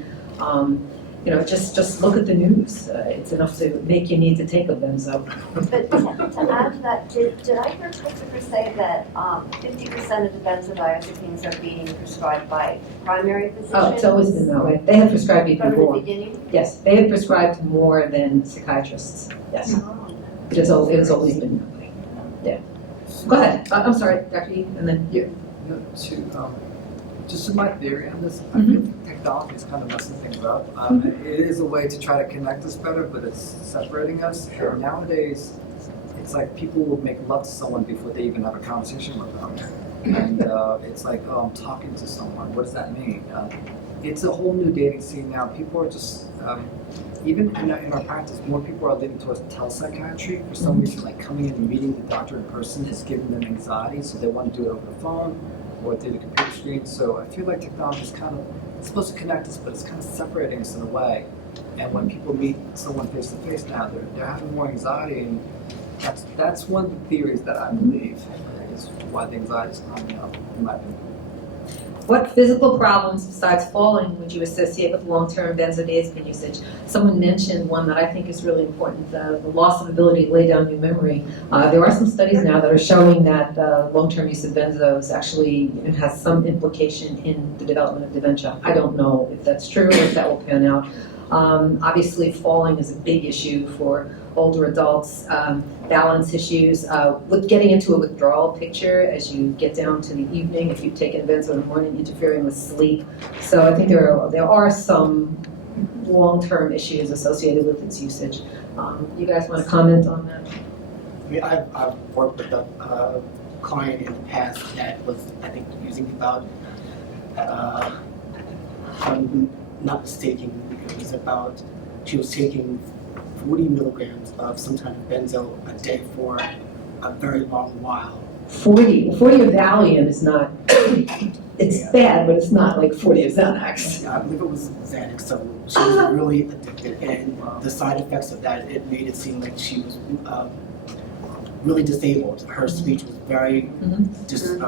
Just look at the news. It's enough to make you need to take a benzo. But to add to that, did I hear Christopher say that 50% of the benzodiazepines are being prescribed by primary physicians? Oh, it's always been that way. They have prescribed even From more. the beginning? Yes, they have prescribed more than psychiatrists. Yes. It has always been that way. Yeah. Go ahead. I'm sorry, Dr. E, and then you. Just in my theory on this, I think technology is kind of messing things up. It is a way to try to connect us better, but it's separating us. Sure. And nowadays, it's like people will make love to someone before they even have a conversation with them. And it's like, oh, I'm talking to someone. What does that mean? It's a whole new dating scene now. People are just, even in our practice, more people are leaning towards telepsychiatry. For some reason, like coming in and meeting the doctor in person is giving them anxiety, so they want to do it over the phone or through the computer screen. So I feel like technology is kind of, it's supposed to connect us, but it's kind of separating us in a way. And when people meet someone face to face now, they're having more anxiety, and that's one of the theories that I believe is why the anxiety is coming up, in my opinion. What physical problems besides falling would you associate with long-term benzodiazepine usage? Someone mentioned one that I think is really important, the loss of ability to lay down new memory. There are some studies now that are showing that long-term use of benzos actually has some implication in the development of dementia. I don't know if that's true or if that will pan out. Obviously, falling is a big issue for older adults, balance issues, with getting into a withdrawal picture as you get down to the evening, if you've taken a benzo in the morning, interfering with sleep. So I think there are some long-term issues associated with its usage. You guys want to comment on that? I mean, I've worked with a client in the past that was, I think, using about, if I'm not mistaken, it was about, she was taking 40 milligrams of some kind of benzo a day for a very long while. 40 of Valium is not, it's bad, but it's not like 40 of Xanax. Yeah, I believe it was Xanax, so she was really addicted, and the side effects of that, it made it seem like she was really disabled. Her speech was very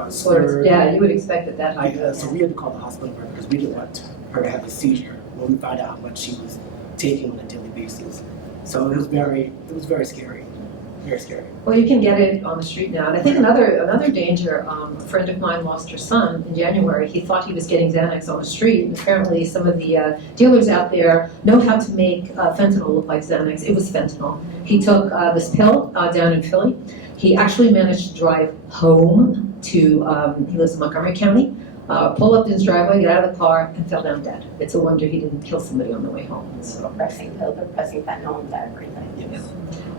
slurred. Yeah, you would expect that high. Yeah, so we had to call the hospital for her because we didn't want her to have a seizure when we found out how much she was taking on a daily basis. So it was very scary, very scary. Well, you can get it on the street now. And I think another danger, a friend of mine lost her son in January. He thought he was getting Xanax on the street. And apparently some of the dealers out there know how to make fentanyl look like Xanax. It was fentanyl. He took this pill down in Philly. He actually managed to drive home to, he lives in Montgomery County, pull up to his driveway, get out of the car, and fell down dead. It's a wonder he didn't kill somebody on the way home. So. Pressing pill, they're pressing fentanyl into everything. Yes.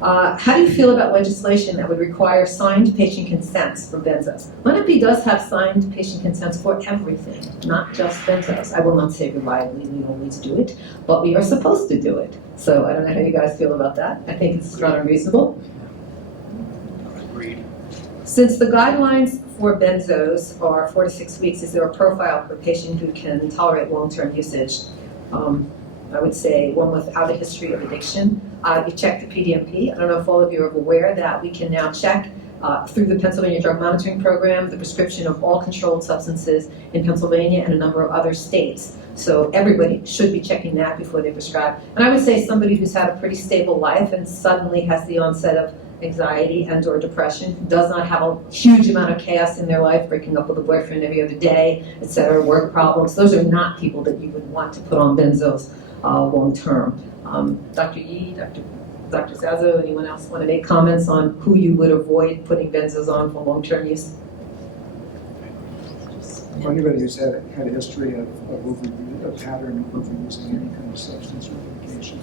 How do you feel about legislation that would require signed patient consents for benzos? MD does have signed patient consents for everything, not just benzos. I will not say reliably we don't need to do it, but we are supposed to do it. So I don't know how you guys feel about that. I think it's rather reasonable. Agreed. Since the guidelines for benzos are 4 to 6 weeks, is there a profile for a patient who can tolerate long-term usage? I would say one without a history of addiction. You check the PDMP. I don't know if all of you are aware that we can now check through the Pennsylvania Drug Monitoring Program the prescription of all controlled substances in Pennsylvania and a number of other states. So everybody should be checking that before they prescribe. And I would say somebody who's had a pretty stable life and suddenly has the onset of anxiety and or depression, does not have a huge amount of chaos in their life, breaking up with a boyfriend every other day, etc., work problems. Those are not people that you would want to put on benzos long term. Dr. Yee, Dr. Zazow, anyone else want to make comments on who you would avoid putting benzos on for long term use? For anybody who's had a history of a pattern of overusing any kind of substance or medication.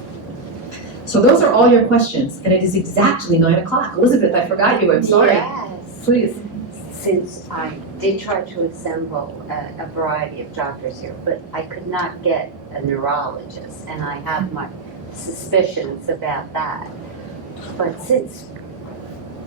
So those are all your questions, and it is exactly 9 o'clock. Elizabeth, I forgot you. I'm sorry. Yes. Please. Since I did try to assemble a variety of doctors here, but I could not get a neurologist, and I have my suspicions about that. But since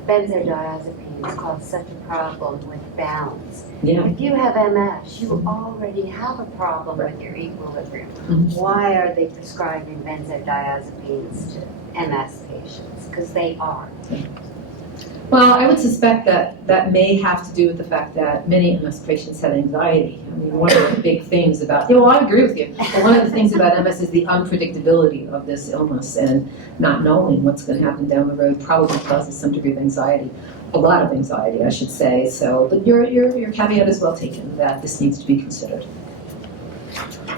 benzodiazepines cause such a problem with balance, if you have MS, you already have a problem with your equilibrium. Why are they prescribing benzodiazepines to MS patients? Because they are. Well, I would suspect that that may have to do with the fact that many MS patients have anxiety. I mean, one of the big things about, I agree with you, but one of the things about MS is the unpredictability of this illness, and not knowing what's going to happen down the road probably causes some degree of anxiety. A lot of anxiety, I should say. So, but your caveat is well taken that this needs to be considered.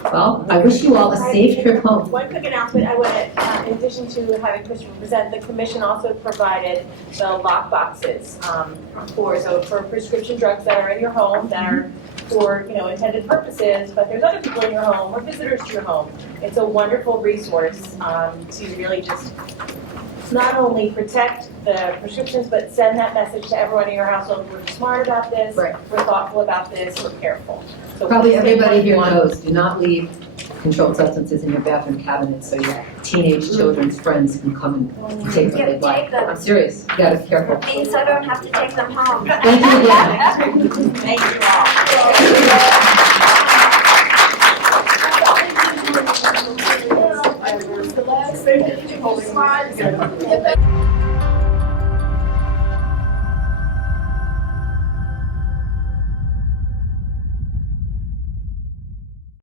Well, I wish you all a safe trip home. One quick announcement, I want to, in addition to having Christopher present, the commission also provided the lock boxes for prescription drugs that are in your home that are for intended purposes, but there's other people in your home or visitors to your home. It's a wonderful resource to really just not only protect the prescriptions, but send that message to everyone in your household. We're smart about this, we're thoughtful about this, we're careful. So probably everybody here knows, do not leave controlled substances in your bathroom cabinet so your teenage children's friends can come and take what they like. I'm serious, you gotta be careful. It means I don't have to take them home. Thank you again. Thank you all. The last thing, holding